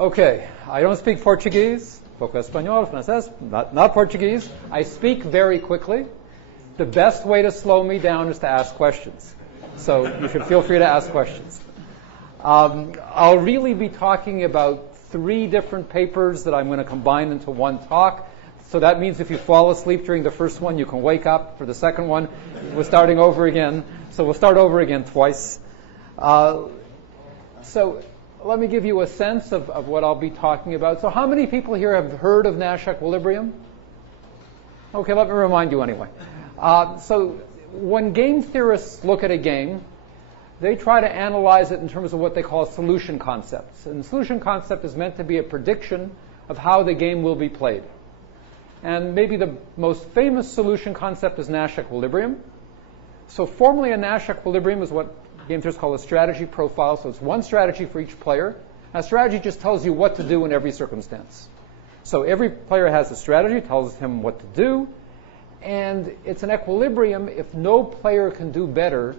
Okay, I don't speak Portuguese, pouco espanhol, francés, not Portuguese. I speak very quickly. The best way to slow me down is to ask questions. So you should feel free to ask questions. I'll really be talking about 3 different papers that I'm going to combine into one talk. So that means if you fall asleep during the first one, you can wake up for the second one. We're starting over again. So we'll start over again twice. So let me give you a sense of what I'll be talking about. So how many people here have heard of Nash equilibrium? Okay, let me remind you anyway. So when game theorists look at a game, they try to analyze it in terms of what they call solution concepts. And the solution concept is meant to be a prediction of how the game will be played. And maybe the most famous solution concept is Nash equilibrium. So formally, a Nash equilibrium is what game theorists call a strategy profile. So it's one strategy for each player. A strategy just tells you what to do in every circumstance. So every player has a strategy, tells him what to do. And it's an equilibrium if no player can do better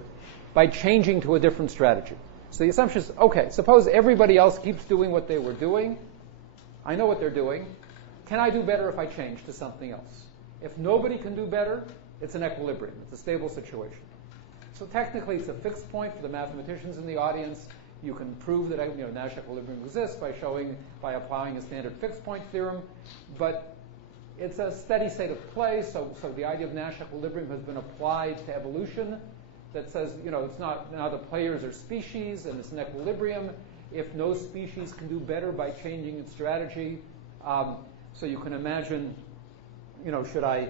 by changing to a different strategy. So the assumption is, okay, suppose everybody else keeps doing what they were doing. I know what they're doing. Can I do better if I change to something else? If nobody can do better, it's an equilibrium. It's a stable situation. So technically, it's a fixed point for the mathematicians in the audience. You can prove that Nash equilibrium exists by applying a standard fixed point theorem. But it's a steady state of play. So the idea of Nash equilibrium has been applied to evolution. That says, it's not now the players are species and it's an equilibrium if no species can do better by changing its strategy. So you can imagine, should I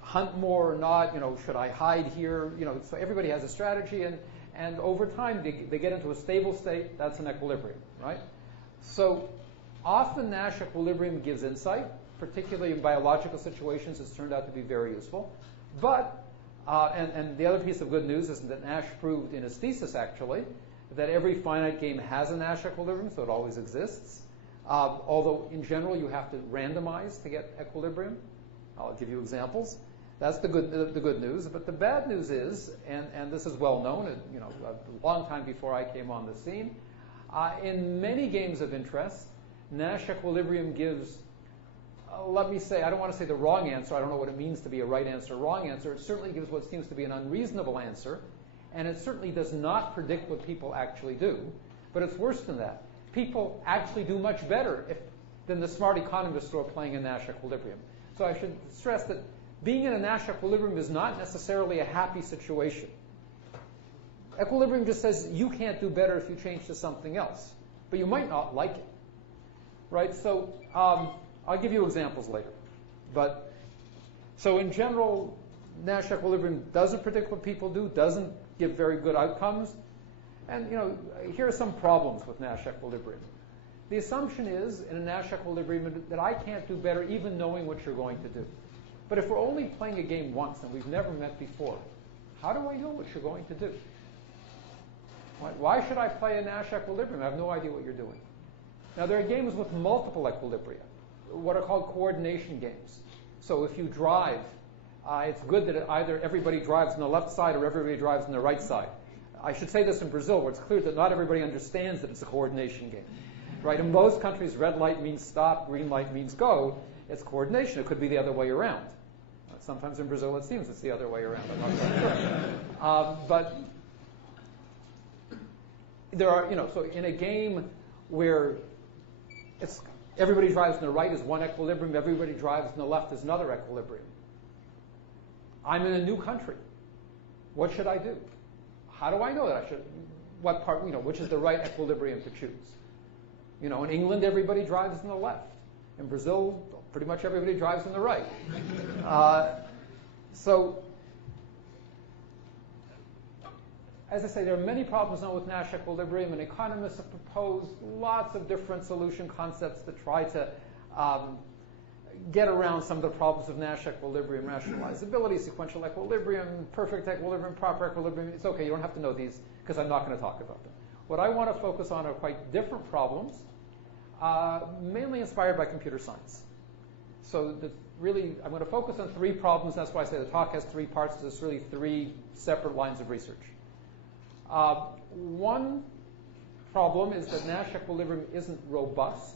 hunt more or not? Should I hide here? So everybody has a strategy, and over time they get into a stable state. That's an equilibrium, right? So often Nash equilibrium gives insight, particularly in biological situations. It's turned out to be very useful, but and the other piece of good news is that Nash proved in his thesis, actually, that every finite game has a Nash equilibrium, so it always exists. Although, in general, you have to randomize to get equilibrium. I'll give you examples. That's the good news. But the bad news is, and this is well known, a long time before I came on the scene, in many games of interest, Nash equilibrium gives, let me say, I don't want to say the wrong answer. I don't know what it means to be a right answer or wrong answer. It certainly gives what seems to be an unreasonable answer, and it certainly does not predict what people actually do. But it's worse than that. People actually do much better than the smart economists who are playing in Nash equilibrium. So I should stress that being in a Nash equilibrium is not necessarily a happy situation. Equilibrium just says you can't do better if you change to something else, but you might not like it, right? So I'll give you examples later. But so in general, Nash equilibrium doesn't predict what people do, doesn't give very good outcomes. And here are some problems with Nash equilibrium. The assumption is in a Nash equilibrium that I can't do better even knowing what you're going to do. But if we're only playing a game once and we've never met before, how do I know what you're going to do? Why should I play a Nash equilibrium? I have no idea what you're doing. Now, there are games with multiple equilibria, what are called coordination games. So if you drive, it's good that either everybody drives on the left side or everybody drives on the right side. I should say this in Brazil, where it's clear that not everybody understands that it's a coordination game. Right? In most countries, red light means stop, green light means go. It's coordination. It could be the other way around. Sometimes in Brazil, it seems it's the other way around. I'm not quite sure. But there are, so in a game where everybody drives on the right is one equilibrium, everybody drives on the left is another equilibrium. I'm in a new country. What should I do? How do I know that I should? What part? Which is the right equilibrium to choose? In England, everybody drives on the left. In Brazil, pretty much everybody drives on the right. So, as I say, there are many problems now with Nash equilibrium, and economists have proposed lots of different solution concepts to try to get around some of the problems of Nash equilibrium, rationalizability, sequential equilibrium, perfect equilibrium, proper equilibrium. It's okay, you don't have to know these because I'm not going to talk about them. What I want to focus on are quite different problems, mainly inspired by computer science. So I'm going to focus on 3 problems. That's why I say the talk has 3 parts. There's really 3 separate lines of research. One problem is that Nash equilibrium isn't robust.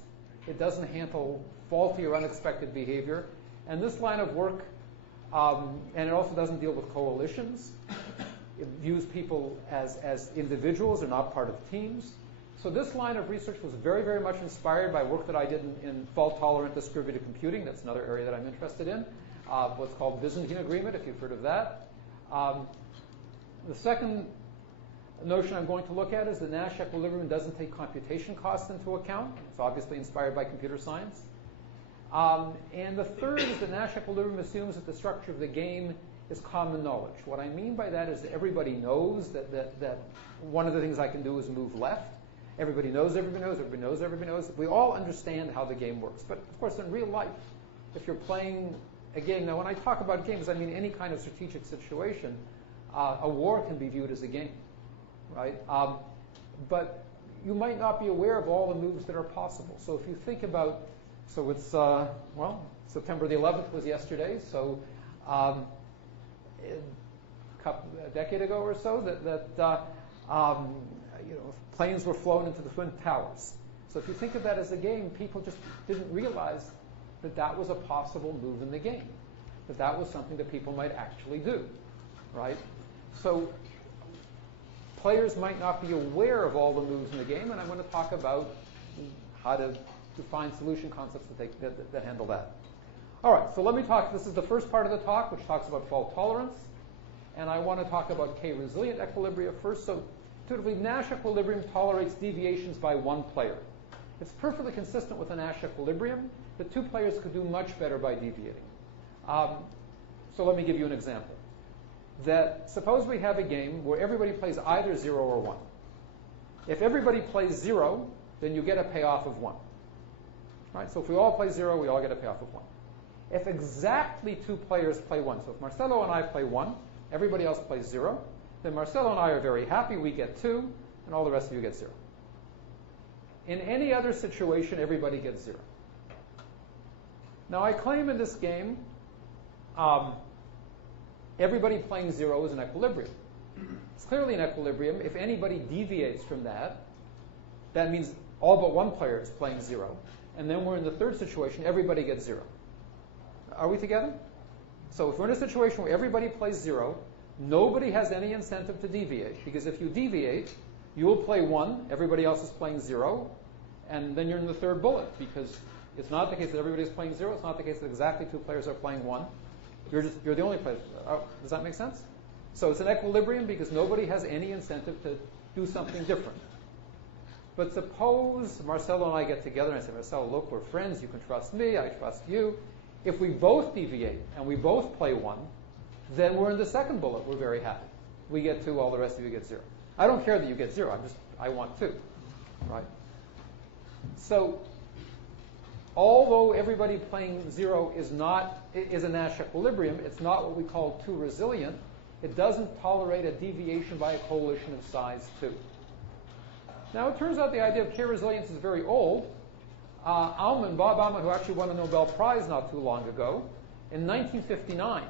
It doesn't handle faulty or unexpected behavior. And this line of work, and it also doesn't deal with coalitions. It views people as individuals and not part of teams. So this line of research was very, very much inspired by work that I did in fault-tolerant distributed computing. That's another area that I'm interested in. What's called Byzantine agreement, if you've heard of that. The second notion I'm going to look at is that Nash equilibrium doesn't take computation costs into account. It's obviously inspired by computer science. And the third is that Nash equilibrium assumes that the structure of the game is common knowledge. What I mean by that is that everybody knows that one of the things I can do is move left. Everybody knows, everybody knows, everybody knows, everybody knows. We all understand how the game works. But of course, in real life, if you're playing a game, now when I talk about games, I mean any kind of strategic situation. A war can be viewed as a game, right? But you might not be aware of all the moves that are possible. So if you think about, so it's, September the 11th was yesterday, so a decade ago or so planes were flown into the Twin Towers. So if you think of that as a game, people just didn't realize that was a possible move in the game, that was something that people might actually do, right? So players might not be aware of all the moves in the game, and I'm going to talk about how to define solution concepts that handle that. All right, so let me talk. This is the first part of the talk, which talks about fault tolerance, and I want to talk about K-resilient equilibria first. So intuitively, Nash equilibrium tolerates deviations by one player. It's perfectly consistent with a Nash equilibrium that two players could do much better by deviating. So let me give you an example. That suppose we have a game where everybody plays either 0 or 1. If everybody plays 0, then you get a payoff of 1. Right? So if we all play 0, we all get a payoff of 1. If exactly two players play 1, so if Marcelo and I play 1, everybody else plays 0, then Marcelo and I are very happy, we get 2, and all the rest of you get 0. In any other situation, everybody gets 0. Now I claim in this game, everybody playing 0 is an equilibrium. It's clearly an equilibrium. If anybody deviates from that, that means all but one player is playing 0. And then we're in the third situation, everybody gets 0. Are we together? So if we're in a situation where everybody plays 0, nobody has any incentive to deviate, because if you deviate, you will play 1, everybody else is playing 0, and then you're in the third bullet, because it's not the case that everybody is playing 0, it's not the case that exactly two players are playing 1. You're the only player. Does that make sense? So it's an equilibrium because nobody has any incentive to do something different. But suppose Marcelo and I get together and I say, Marcelo, look, we're friends, you can trust me, I trust you. If we both deviate and we both play 1, then we're in the second bullet, we're very happy. We get 2, all the rest of you get 0. I don't care that you get 0, I want 2, right? So although everybody playing 0 is a Nash equilibrium, it's not what we call too resilient. It doesn't tolerate a deviation by a coalition of size 2. Now it turns out the idea of K-resilience is very old. Bob Alman, who actually won a Nobel Prize not too long ago, in 1959,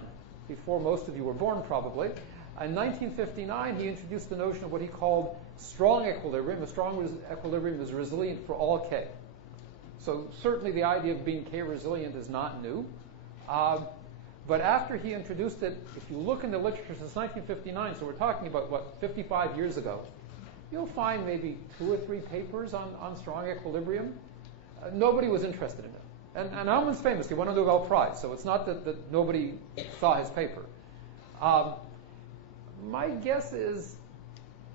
before most of you were born probably, in 1959 he introduced the notion of what he called strong equilibrium. A strong equilibrium is resilient for all K. So certainly the idea of being K-resilient is not new. But after he introduced it, if you look in the literature since 1959, so we're talking about, 55 years ago, you'll find maybe 2 or 3 papers on strong equilibrium. Nobody was interested in it. And Alman's famous. He won a Nobel Prize, so it's not that nobody saw his paper. My guess is,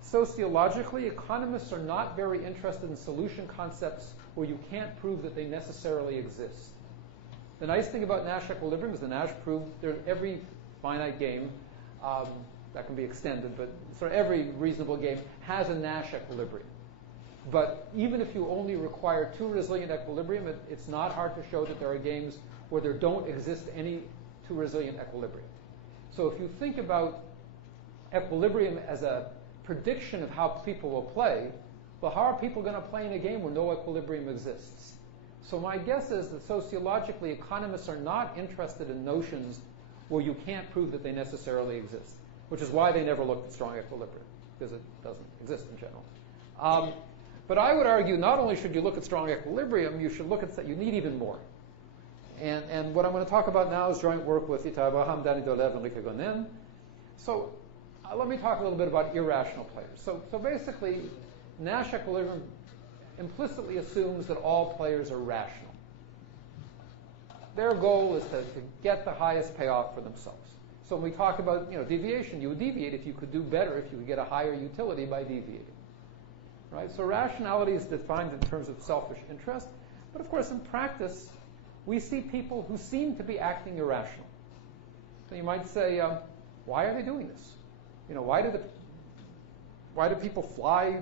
sociologically, economists are not very interested in solution concepts where you can't prove that they necessarily exist. The nice thing about Nash equilibrium is the Nash proved that every finite game, that can be extended, but sort of every reasonable game has a Nash equilibrium. But even if you only require 2 resilient equilibrium, it's not hard to show that there are games where there don't exist any 2 resilient equilibrium. So if you think about equilibrium as a prediction of how people will play, well, how are people going to play in a game where no equilibrium exists? So my guess is that sociologically, economists are not interested in notions where you can't prove that they necessarily exist, which is why they never looked at strong equilibrium, because it doesn't exist in general. But I would argue not only should you look at strong equilibrium, you should look at that you need even more. And what I'm going to talk about now is joint work with Itai Abraham, Danny Dolev, and Rika Gonen. So let me talk a little bit about irrational players. So basically, Nash equilibrium implicitly assumes that all players are rational. Their goal is to get the highest payoff for themselves. So when we talk about deviation, you would deviate if you could do better, if you could get a higher utility by deviating. Right? So rationality is defined in terms of selfish interest. But of course, in practice, we see people who seem to be acting irrational. So you might say, why are they doing this? Why do people fly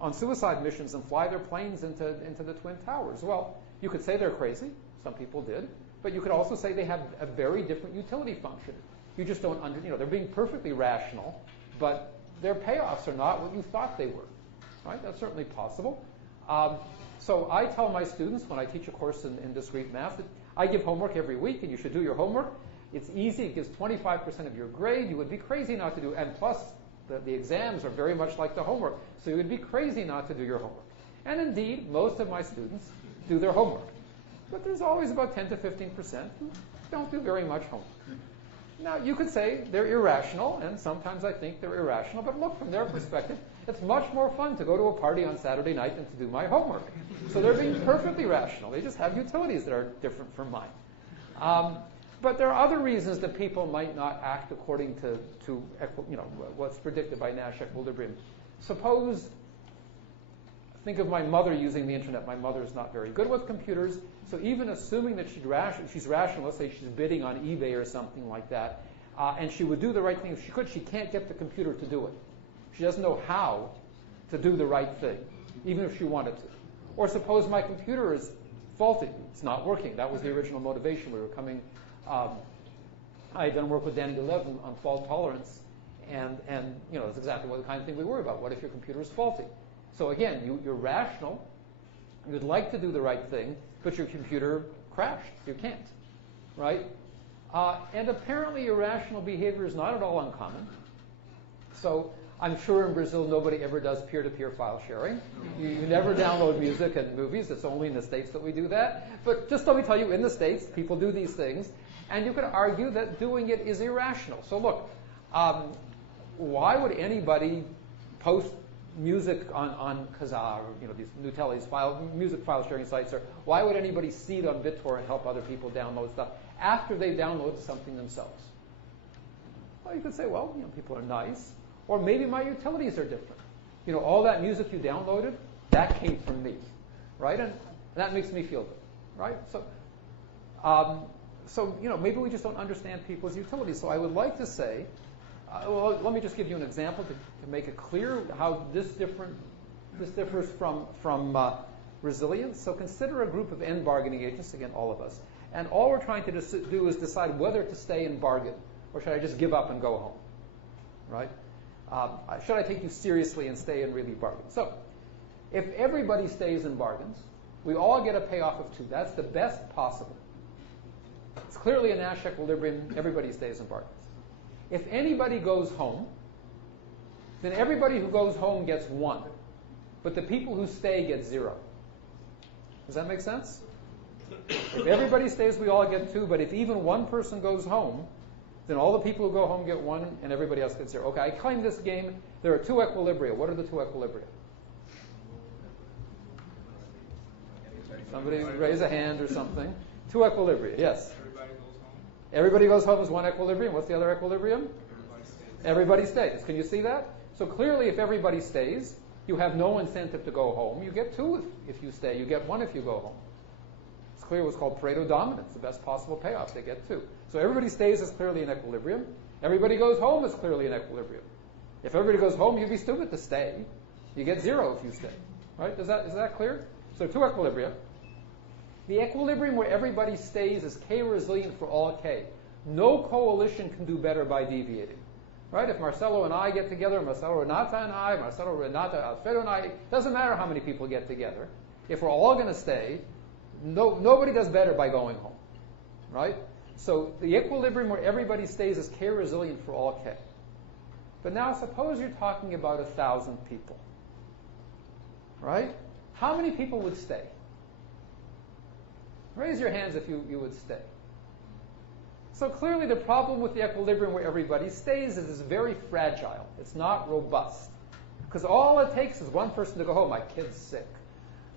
on suicide missions and fly their planes into the Twin Towers? Well, you could say they're crazy. Some people did. But you could also say they have a very different utility function. You just don't they're being perfectly rational, but their payoffs are not what you thought they were. Right? That's certainly possible. So I tell my students when I teach a course in discrete math that I give homework every week, and you should do your homework. It's easy. It gives 25% of your grade. You would be crazy not to do, and plus the exams are very much like the homework, so you would be crazy not to do your homework. And indeed, most of my students do their homework. But there's always about 10 to 15% who don't do very much homework. Now, you could say they're irrational, and sometimes I think they're irrational, but look, from their perspective, it's much more fun to go to a party on Saturday night than to do my homework. So they're being perfectly rational. They just have utilities that are different from mine. But there are other reasons that people might not act according to what's predicted by Nash equilibrium. Suppose, think of my mother using the internet. My mother is not very good with computers, so even assuming that she's rational, let's say she's bidding on eBay or something like that, and she would do the right thing if she could, she can't get the computer to do it. She doesn't know how to do the right thing, even if she wanted to. Or suppose my computer is faulty. It's not working. That was the original motivation. We were coming, I had done work with Danny Dolev on fault tolerance, and that's exactly the kind of thing we worry about. What if your computer is faulty? So again, you're rational. You'd like to do the right thing, but your computer crashed. You can't, right? And apparently irrational behavior is not at all uncommon. So I'm sure in Brazil nobody ever does peer-to-peer file sharing. You never download music and movies. It's only in the States that we do that. But just let me tell you, in the States, people do these things. And you could argue that doing it is irrational. So look, why would anybody post music on Kazaa or these Nutelli's music file sharing sites, or why would anybody seed on BitTorrent and help other people download stuff after they download something themselves? Well, you could say, well, people are nice, or maybe my utilities are different. All that music you downloaded, that came from me, right? And that makes me feel good, right? So maybe we just don't understand people's utilities. So I would like to say, let me just give you an example to make it clear how this differs from resilience. So consider a group of N bargaining agents, again, all of us. And all we're trying to do is decide whether to stay and bargain, or should I just give up and go home, right? Should I take you seriously and stay and really bargain? So if everybody stays and bargains, we all get a payoff of 2. That's the best possible. It's clearly a Nash equilibrium. Everybody stays and bargains. If anybody goes home, then everybody who goes home gets 1. But the people who stay get 0. Does that make sense? If everybody stays, we all get 2. But if even one person goes home, then all the people who go home get 1 and everybody else gets 0. Okay, I claim this game. There are 2 equilibria. What are the 2 equilibria? Somebody raise a hand or something. 2 equilibria, yes. Everybody goes home is 1 equilibrium. What's the other equilibrium? Everybody stays. Can you see that? So clearly, if everybody stays, you have no incentive to go home. You get 2 if you stay. You get 1 if you go home. It's clear what's called Pareto dominance, the best possible payoff. They get 2. So everybody stays is clearly an equilibrium. Everybody goes home is clearly an equilibrium. If everybody goes home, you'd be stupid to stay. You get 0 if you stay. Right? Is that clear? So 2 equilibria. The equilibrium where everybody stays is K resilient for all K. No coalition can do better by deviating. Right? If Marcelo and I get together, Marcelo Renata and I, Marcelo Renata Alfredo and I, it doesn't matter how many people get together. If we're all going to stay, nobody does better by going home. Right? So the equilibrium where everybody stays is K resilient for all K. But now suppose you're talking about 1,000 people. Right? How many people would stay? Raise your hands if you would stay. So clearly the problem with the equilibrium where everybody stays is it's very fragile. It's not robust. Because all it takes is one person to go, oh, my kid's sick.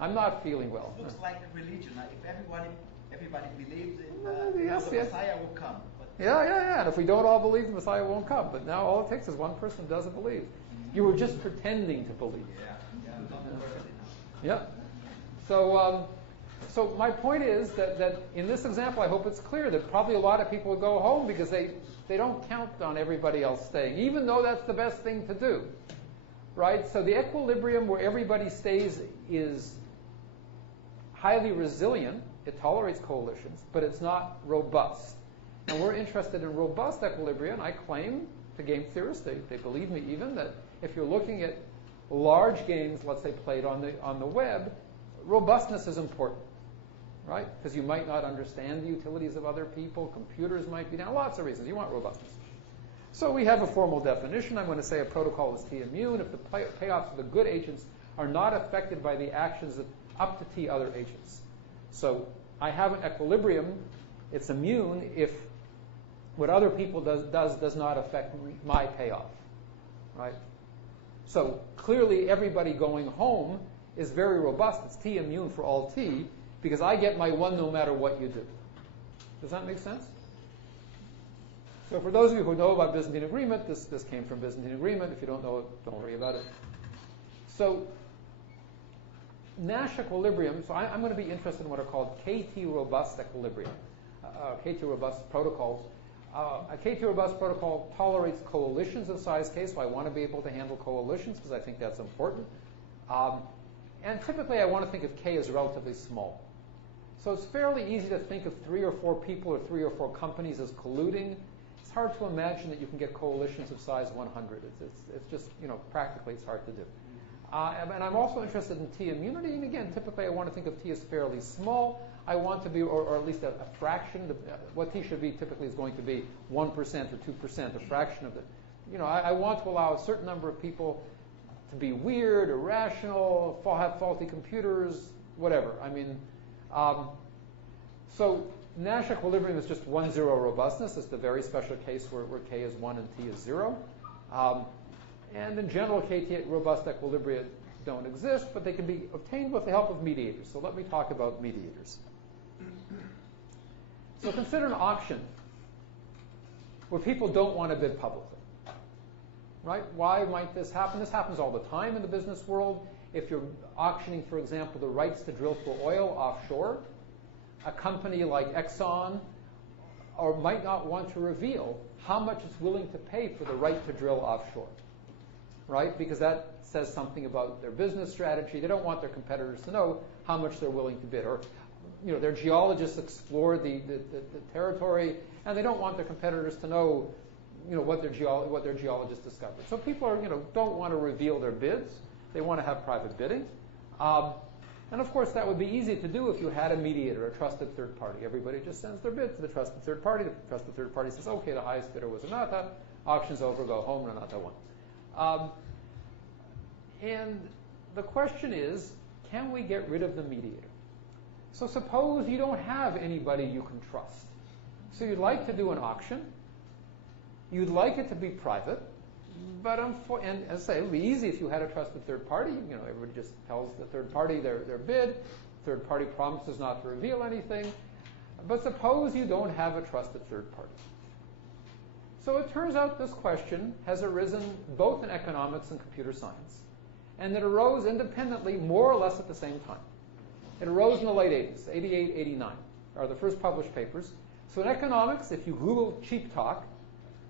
I'm not feeling well. It looks like a religion. Like if everybody believes in yes, the yes. Messiah will come. But Yeah. And if we don't all believe, the Messiah won't come. But now all it takes is one person who doesn't believe. You were just pretending to believe. Yeah. So my point is that in this example, I hope it's clear that probably a lot of people would go home because they don't count on everybody else staying, even though that's the best thing to do, right? So the equilibrium where everybody stays is highly resilient. It tolerates coalitions, but it's not robust. And we're interested in robust equilibrium. I claim to game theorists, they believe me even, that if you're looking at large games, let's say played on the web, robustness is important. Right? Because you might not understand the utilities of other people. Computers might be down. Lots of reasons. You want robustness. So we have a formal definition. I'm going to say a protocol is T-immune if the payoffs of the good agents are not affected by the actions of up to T other agents. So I have an equilibrium. It's immune if what other people does not affect my payoff. Right? So clearly everybody going home is very robust. It's T-immune for all T, because I get my one no matter what you do. Does that make sense? So for those of you who know about Byzantine agreement, this came from Byzantine agreement. If you don't know it, don't worry about it. So Nash equilibrium, so I'm going to be interested in what are called KT robust equilibrium, KT robust protocols. A KT robust protocol tolerates coalitions of size k, so I want to be able to handle coalitions because I think that's important. And typically I want to think of k as relatively small. So it's fairly easy to think of 3 or 4 people or 3 or 4 companies as colluding. It's hard to imagine that you can get coalitions of size 100. It's just, practically it's hard to do. And I'm also interested in T immunity. And again, typically I want to think of T as fairly small. I want to be, or at least a fraction. What T should be typically is going to be 1% or 2%, a fraction of it. I want to allow a certain number of people to be weird, irrational, have faulty computers, whatever. So Nash equilibrium is just 1-0 robustness. It's the very special case where k is 1 and t is 0. And in general, KT robust equilibria don't exist, but they can be obtained with the help of mediators. So let me talk about mediators. So consider an auction where people don't want to bid publicly. Right? Why might this happen? This happens all the time in the business world. If you're auctioning, for example, the rights to drill for oil offshore, a company like Exxon might not want to reveal how much it's willing to pay for the right to drill offshore, right? Because that says something about their business strategy. They don't want their competitors to know how much they're willing to bid. Or, their geologists explore the territory, and they don't want their competitors to know, what their geologists discovered. So people don't want to reveal their bids. They want to have private bidding. And of course, that would be easy to do if you had a mediator, a trusted third party. Everybody just sends their bid to the trusted third party. The trusted third party says, okay, the highest bidder was Renata. Auction's over, go home, Renata won. And the question is, can we get rid of the mediator? So suppose you don't have anybody you can trust. So you'd like to do an auction. You'd like it to be private. But and as I say, it would be easy if you had a trusted third party. Everybody just tells the third party their bid. Third party promises not to reveal anything. But suppose you don't have a trusted third party. So it turns out this question has arisen both in economics and computer science. And it arose independently more or less at the same time. It arose in the late 80s, 88, 89, are the first published papers. So in economics, if you Google cheap talk,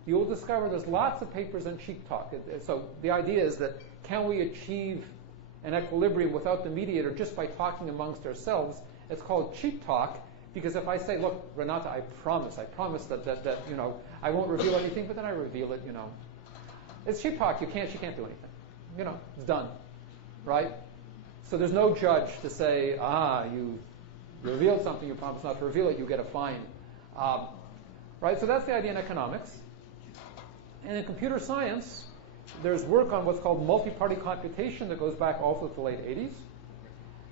you will discover there's lots of papers on cheap talk. So the idea is that can we achieve an equilibrium without the mediator just by talking amongst ourselves? It's called cheap talk because if I say, look, Renata, I promise that I won't reveal anything, but then I reveal it, It's cheap talk. You can't do anything. It's done, right? So there's no judge to say, you revealed something, you promised not to reveal it, you get a fine. Right? So that's the idea in economics. And in computer science, there's work on what's called multi-party computation that goes back also to the late 80s.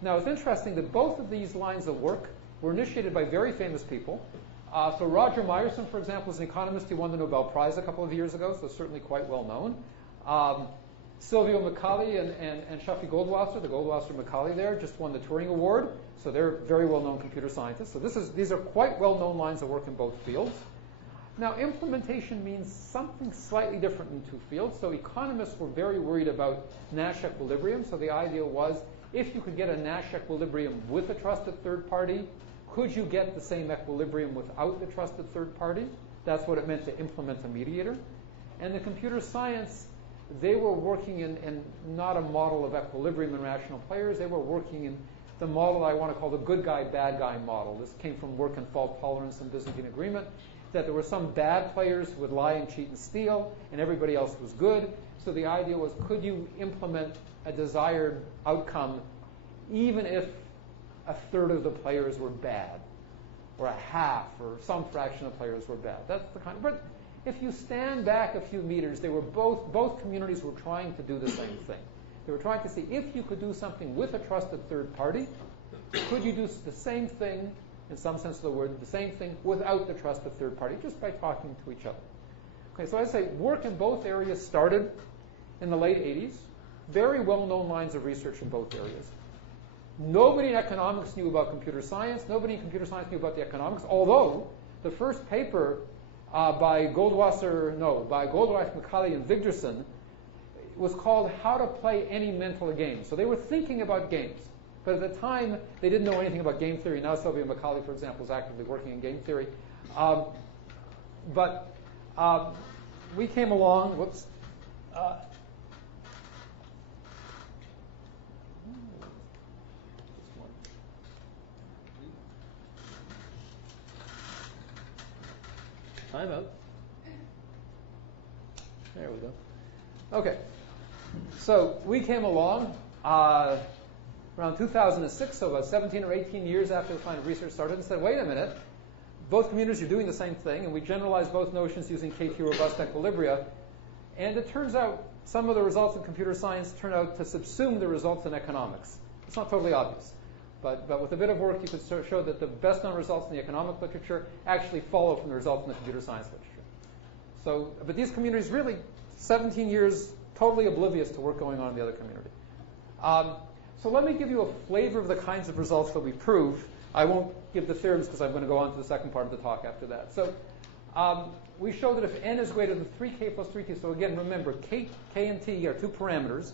Now, it's interesting that both of these lines of work were initiated by very famous people. So Roger Myerson, for example, is an economist who won the Nobel Prize a couple of years ago, so certainly quite well known. Silvio Micali and Shafi Goldwasser, the Goldwasser-Micali there, just won the Turing Award, so they're very well-known computer scientists. So these are quite well-known lines of work in both fields. Now, implementation means something slightly different in two fields. So economists were very worried about Nash equilibrium. So the idea was, if you could get a Nash equilibrium with a trusted third party, could you get the same equilibrium without the trusted third party? That's what it meant to implement a mediator. And the computer science, they were working in not a model of equilibrium and rational players. They were working in the model I want to call the good guy, bad guy model. This came from work in fault tolerance and Byzantine agreement, that there were some bad players who would lie and cheat and steal, and everybody else was good. So the idea was, could you implement a desired outcome even if a third of the players were bad, or a half, or some fraction of players were bad? That's the kind of, but if you stand back a few meters, they were both communities were trying to do the same thing. They were trying to see if you could do something with a trusted third party, could you do the same thing, in some sense of the word, the same thing without the trusted third party, just by talking to each other. Okay, so I'd say work in both areas started in the late 80s. Very well-known lines of research in both areas. Nobody in economics knew about computer science. Nobody in computer science knew about the economics, although the first paper by Goldwasser, Micali, and Vigdorson was called How to Play Any Mental Game. So they were thinking about games. But at the time, they didn't know anything about game theory. Now Silvio Micali, for example, is actively working in game theory. We came along, whoops. Time out. There we go. Okay. So we came along around 2006, so about 17 or 18 years after the kind of research started, and said, wait a minute, both communities are doing the same thing, and we generalized both notions using KT robust equilibria. And it turns out some of the results in computer science turn out to subsume the results in economics. It's not totally obvious. But with a bit of work, you could show that the best known results in the economic literature actually follow from the results in the computer science literature. So, but these communities really, 17 years, totally oblivious to work going on in the other community. So let me give you a flavor of the kinds of results that we proved. I won't give the theorems because I'm going to go on to the second part of the talk after that. So we show that if n is greater than 3k plus 3t, so again, remember, k and t are two parameters.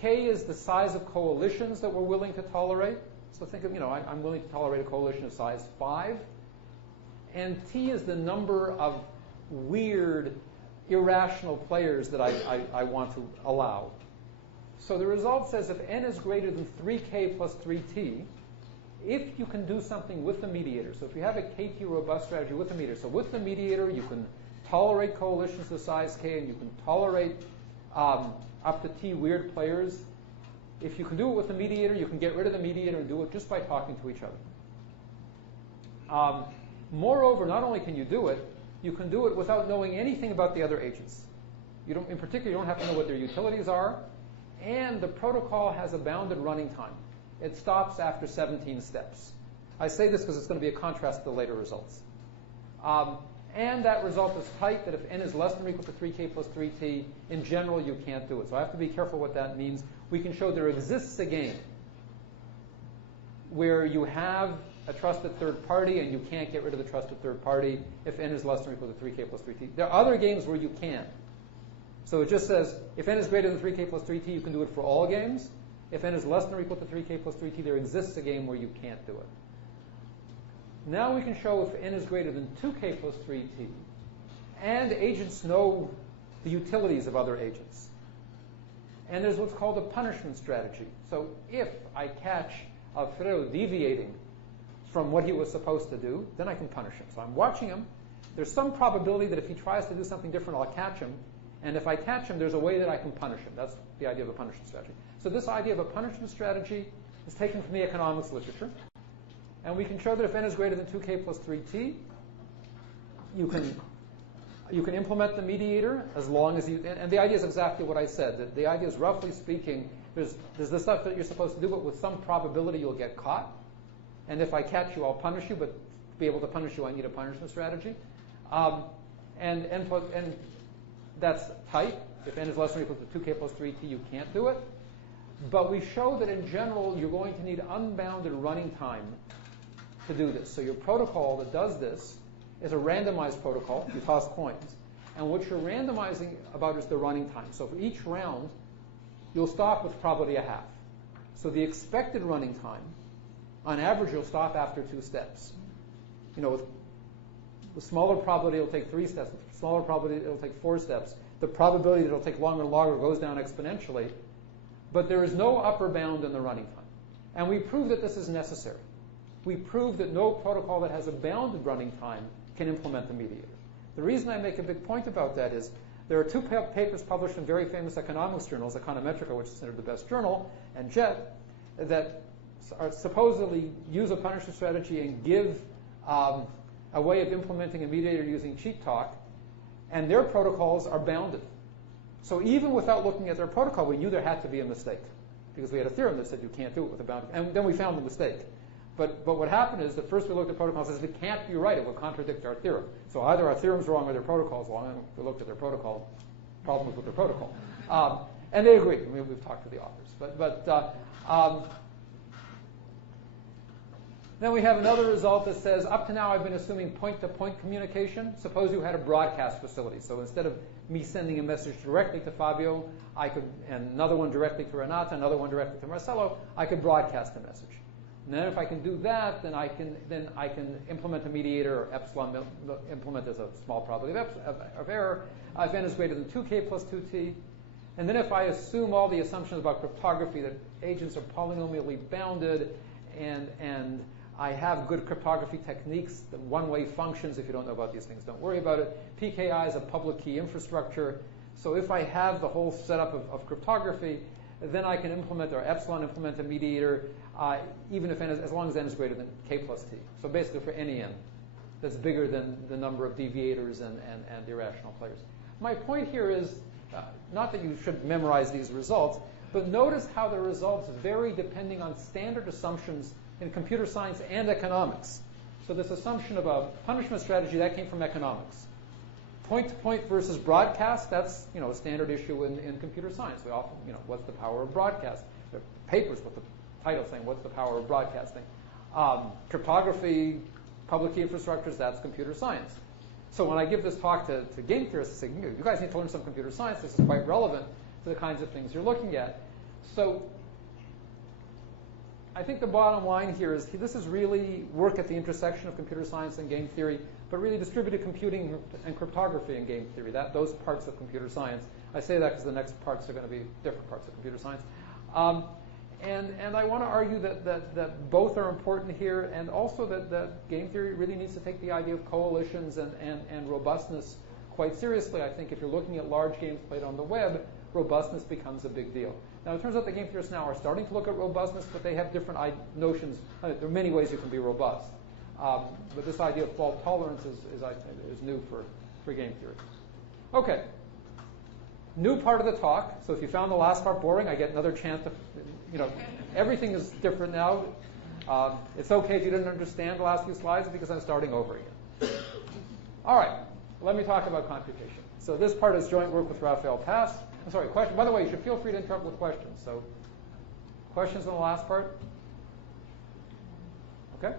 K is the size of coalitions that we're willing to tolerate. So think of, I'm willing to tolerate a coalition of size 5. And T is the number of weird, irrational players that I want to allow. So the result says if n is greater than 3k plus 3t, if you can do something with the mediator, so if you have a KT robust strategy with the mediator, so with the mediator you can tolerate coalitions of size k and you can tolerate up to t weird players. If you can do it with the mediator, you can get rid of the mediator and do it just by talking to each other. Moreover, not only can you do it, you can do it without knowing anything about the other agents. In particular, you don't have to know what their utilities are, and the protocol has a bounded running time. It stops after 17 steps. I say this because it's going to be a contrast to the later results. And that result is tight, that if n is less than or equal to 3k plus 3t, in general, you can't do it. So I have to be careful what that means. We can show there exists a game where you have a trusted third party and you can't get rid of the trusted third party if n is less than or equal to 3k plus 3t. There are other games where you can. So it just says, if n is greater than 3k plus 3t, you can do it for all games. If n is less than or equal to 3k plus 3t, there exists a game where you can't do it. Now we can show if n is greater than 2k plus 3t, and agents know the utilities of other agents. And there's what's called a punishment strategy. So if I catch Alfredo deviating from what he was supposed to do, then I can punish him. So I'm watching him. There's some probability that if he tries to do something different, I'll catch him. And if I catch him, there's a way that I can punish him. That's the idea of a punishment strategy. So this idea of a punishment strategy is taken from the economics literature. And we can show that if n is greater than 2k plus 3t, you can You can implement the mediator as long as you, and the idea is exactly what I said. The idea is, roughly speaking, there's the stuff that you're supposed to do, but with some probability you'll get caught. And if I catch you, I'll punish you, but to be able to punish you, I need a punishment strategy. And that's tight. If n is less than or equal to 2k plus 3t, you can't do it. But we show that in general, you're going to need unbounded running time to do this. So your protocol that does this is a randomized protocol. You toss coins. And what you're randomizing about is the running time. So for each round, you'll stop with probably a half. So the expected running time, on average, you'll stop after 2 steps. With smaller probability, it'll take 3 steps. With smaller probability, it'll take 4 steps. The probability that it'll take longer and longer goes down exponentially. But there is no upper bound in the running time. And we prove that this is necessary. We prove that no protocol that has a bounded running time can implement the mediator. The reason I make a big point about that is there are 2 papers published in very famous economics journals, Econometrica, which is considered the best journal, and JET, that are supposedly use a punishment strategy and give a way of implementing a mediator using cheat talk, and their protocols are bounded. So even without looking at their protocol, we knew there had to be a mistake because we had a theorem that said you can't do it with a bounded. And then we found the mistake. But what happened is that first we looked at protocols and said it can't be right. It will contradict our theorem. So either our theorem's wrong or their protocol's wrong. And we looked at their protocol, problems with their protocol. And they agreed. I mean, we've talked to the authors. Then we have another result that says, up to now I've been assuming point-to-point communication. Suppose you had a broadcast facility. So instead of me sending a message directly to Fabio, and another one directly to Renata, another one directly to Marcelo, I could broadcast a message. And then if I can do that, then I can implement a mediator, or epsilon implement as a small probability of error. If n is greater than 2k plus 2t. And then if I assume all the assumptions about cryptography, that agents are polynomially bounded, and I have good cryptography techniques, the one-way functions. If you don't know about these things, don't worry about it. PKI is a public key infrastructure. So if I have the whole setup of cryptography, then I can implement, or epsilon implement a mediator, even if n is, as long as n is greater than k plus t. So basically for any n that's bigger than the number of deviators and irrational players. My point here is not that you should memorize these results, but notice how the results vary depending on standard assumptions in computer science and economics. So this assumption of a punishment strategy, that came from economics. Point-to-point versus broadcast, that's a standard issue in computer science. We often, what's the power of broadcast? There are papers with the title saying, what's the power of broadcasting? Cryptography, public key infrastructures, that's computer science. So when I give this talk to game theorists, I say, you guys need to learn some computer science. This is quite relevant to the kinds of things you're looking at. So I think the bottom line here is this is really work at the intersection of computer science and game theory, but really distributed computing and cryptography in game theory, those parts of computer science. I say that because the next parts are going to be different parts of computer science. And I want to argue that both are important here, and also that game theory really needs to take the idea of coalitions and robustness quite seriously. I think if you're looking at large games played on the web, robustness becomes a big deal. Now, it turns out that game theorists now are starting to look at robustness, but they have different notions. There are many ways you can be robust. But this idea of fault tolerance is new for game theory. Okay. New part of the talk. So if you found the last part boring, I get another chance to, everything is different now. It's okay if you didn't understand the last few slides because I'm starting over again. All right. Let me talk about computation. So this part is joint work with Raphael Pass. I'm sorry, question. By the way, you should feel free to interrupt with questions. So questions on the last part? Okay.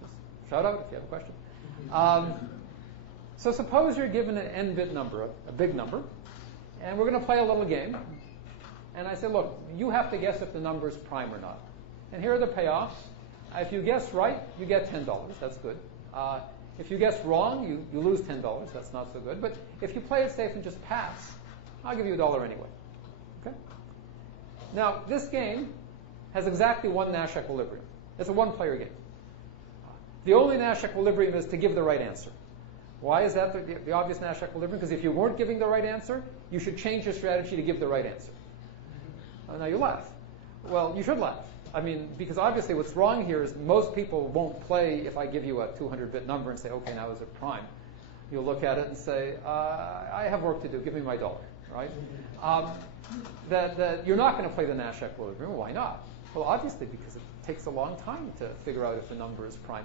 Just shout out if you have a question. So suppose you're given an n-bit number, a big number, and we're going to play a little game. And I say, look, you have to guess if the number is prime or not. And here are the payoffs. If you guess right, you get $10. That's good. If you guess wrong, you lose $10. That's not so good. But if you play it safe and just pass, I'll give you $1 anyway. Okay? Now, this game has exactly one Nash equilibrium. It's a one-player game. The only Nash equilibrium is to give the right answer. Why is that the obvious Nash equilibrium? Because if you weren't giving the right answer, you should change your strategy to give the right answer. Now you laugh. Well, you should laugh. I mean, because obviously what's wrong here is most people won't play if I give you a 200-bit number and say, okay, now is it prime? You'll look at it and say, I have work to do. Give me my dollar, right? That you're not going to play the Nash equilibrium. Why not? Well, obviously because it takes a long time to figure out if the number is prime.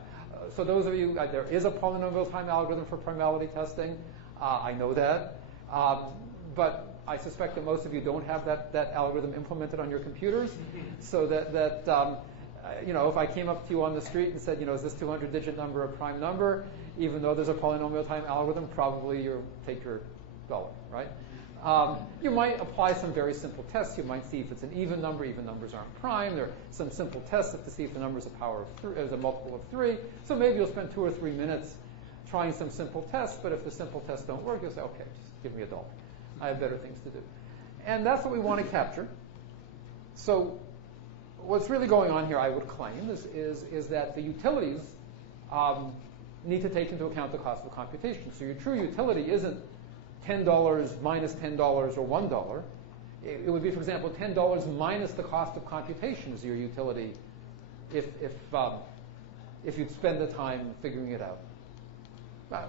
So those of you, there is a polynomial time algorithm for primality testing. I know that. But I suspect that most of you don't have that algorithm implemented on your computers. So that if I came up to you on the street and said, is this 200-digit number a prime number? Even though there's a polynomial time algorithm, probably you'll take your dollar, right? You might apply some very simple tests. You might see if it's an even number. Even numbers aren't prime. There are some simple tests to see if the number is a multiple of 3. So maybe you'll spend 2 or 3 minutes trying some simple tests. But if the simple tests don't work, you'll say, okay, just give me a dollar. I have better things to do. And that's what we want to capture. So what's really going on here, I would claim, is that the utilities need to take into account the cost of computation. So your true utility isn't $10 minus $10 or $1. It would be, for example, $10 minus the cost of computation is your utility if you'd spend the time figuring it out.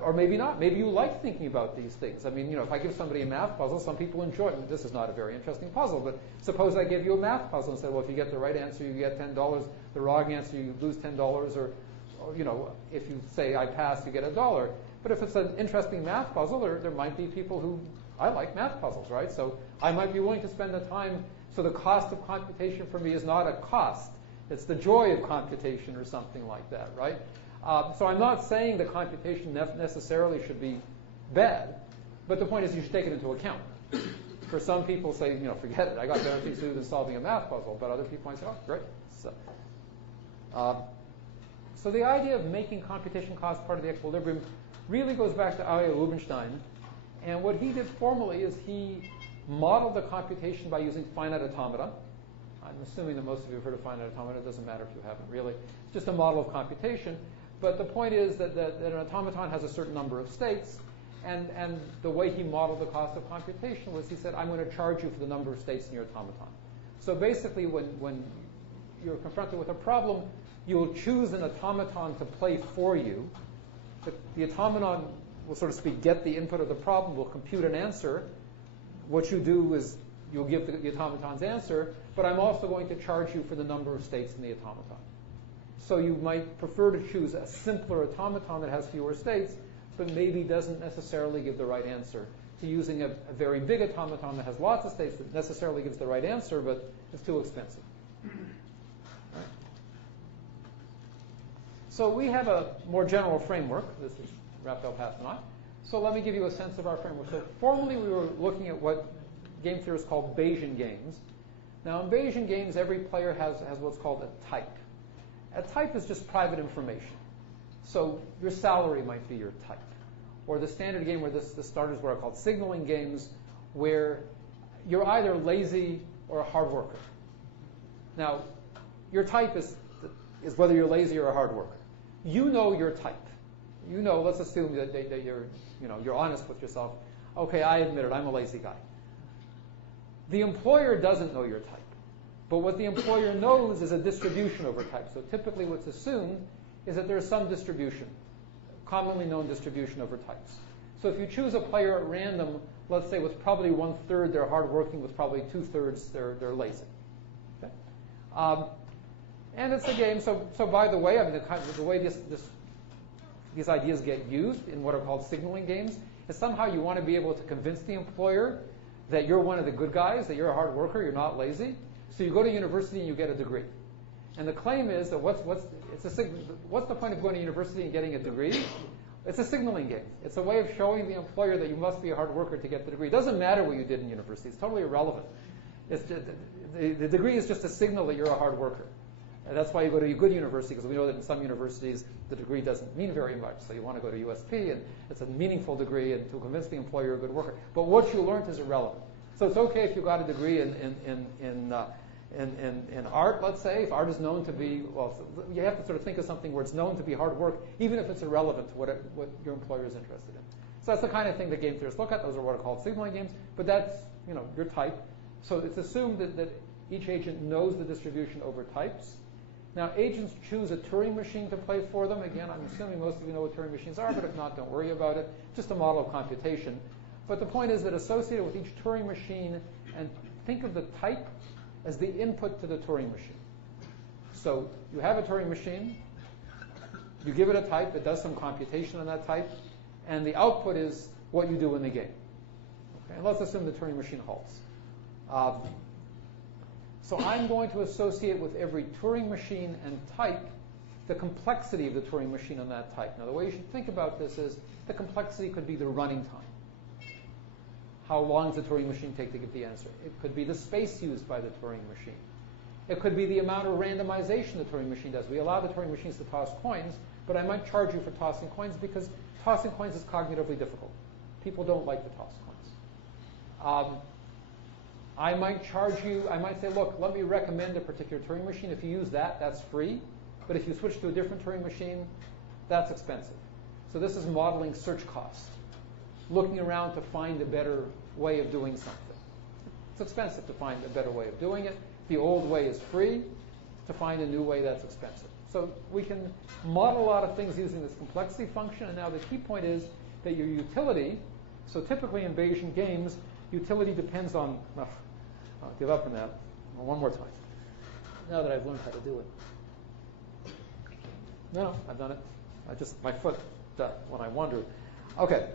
Or maybe not. Maybe you like thinking about these things. I mean, if I give somebody a math puzzle, some people enjoy it. This is not a very interesting puzzle, but suppose I give you a math puzzle and say, well, if you get the right answer, you get $10. The wrong answer, you lose $10. Or if you say I pass, you get $1. But if it's an interesting math puzzle, there might be people who, I like math puzzles, right? So I might be willing to spend the time. So the cost of computation for me is not a cost. It's the joy of computation or something like that, right? So I'm not saying that computation necessarily should be bad, but the point is you should take it into account. For some people say, forget it, I got better things to do than solving a math puzzle, but other people might say, oh, great. So the idea of making computation cost part of the equilibrium really goes back to Aria Rubinstein, and what he did formally is he modeled the computation by using finite automata. I'm assuming that most of you have heard of finite automata. It doesn't matter if you haven't really. It's just a model of computation. But the point is that an automaton has a certain number of states, and the way he modeled the cost of computation was he said, I'm going to charge you for the number of states in your automaton. So basically, when you're confronted with a problem, you'll choose an automaton to play for you. The automaton will, so to speak, get the input of the problem, will compute an answer. What you do is you'll give the automaton's answer, but I'm also going to charge you for the number of states in the automaton. So you might prefer to choose a simpler automaton that has fewer states, but maybe doesn't necessarily give the right answer, to using a very big automaton that has lots of states that necessarily gives the right answer, but it's too expensive. Right. So we have a more general framework. This is Raphael Pasternak. So let me give you a sense of our framework. So formally, we were looking at what game theorists call Bayesian games. Now, in Bayesian games, every player has what's called a type. A type is just private information. So your salary might be your type. Or the standard game where the starters were called signaling games, where you're either lazy or a hard worker. Now, your type is whether you're lazy or a hard worker. You know your type. Let's assume that you're honest with yourself. Okay, I admit it, I'm a lazy guy. The employer doesn't know your type. But what the employer knows is a distribution over type. So typically what's assumed is that there's some distribution, commonly known distribution over types. So if you choose a player at random, let's say with probably 1/3 they're hardworking, with probably 2/3 they're lazy. Okay? And it's a game. So by the way, I mean the way these ideas get used in what are called signaling games is somehow you want to be able to convince the employer that you're one of the good guys, that you're a hard worker, you're not lazy. So you go to university and you get a degree. And the claim is that what's the point of going to university and getting a degree? It's a signaling game. It's a way of showing the employer that you must be a hard worker to get the degree. It doesn't matter what you did in university. It's totally irrelevant. It's just, the degree is just a signal that you're a hard worker. And that's why you go to a good university, because we know that in some universities the degree doesn't mean very much. So you want to go to USP, and it's a meaningful degree, and to convince the employer you're a good worker. But what you learned is irrelevant. So it's okay if you got a degree in art, let's say, if art is known to be, well, you have to sort of think of something where it's known to be hard work, even if it's irrelevant to what your employer is interested in. So that's the kind of thing that game theorists look at. Those are what are called signaling games, but that's, your type. So it's assumed that Each agent knows the distribution over types. Now, agents choose a Turing machine to play for them. Again, I'm assuming most of you know what Turing machines are, but if not, don't worry about it. Just a model of computation. But the point is that associated with each Turing machine, and think of the type as the input to the Turing machine. So you have a Turing machine, you give it a type, it does some computation on that type, and the output is what you do in the game. Okay? And let's assume the Turing machine halts. So I'm going to associate with every Turing machine and type the complexity of the Turing machine on that type. Now, the way you should think about this is the complexity could be the running time. How long does the Turing machine take to get the answer? It could be the space used by the Turing machine. It could be the amount of randomization the Turing machine does. We allow the Turing machines to toss coins, but I might charge you for tossing coins because tossing coins is cognitively difficult. People don't like to toss coins. I might charge you, I might say, look, let me recommend a particular Turing machine. If you use that, that's free. But if you switch to a different Turing machine, that's expensive. So this is modeling search cost, looking around to find a better way of doing something. It's expensive to find a better way of doing it. The old way is free. To find a new way, that's expensive. So we can model a lot of things using this complexity function. And now the key point is that your utility, so typically in Bayesian games, utility depends on, I'll give up on that one more time, now that I've learned how to do it. No, I've done it. My foot, when I wandered. Okay,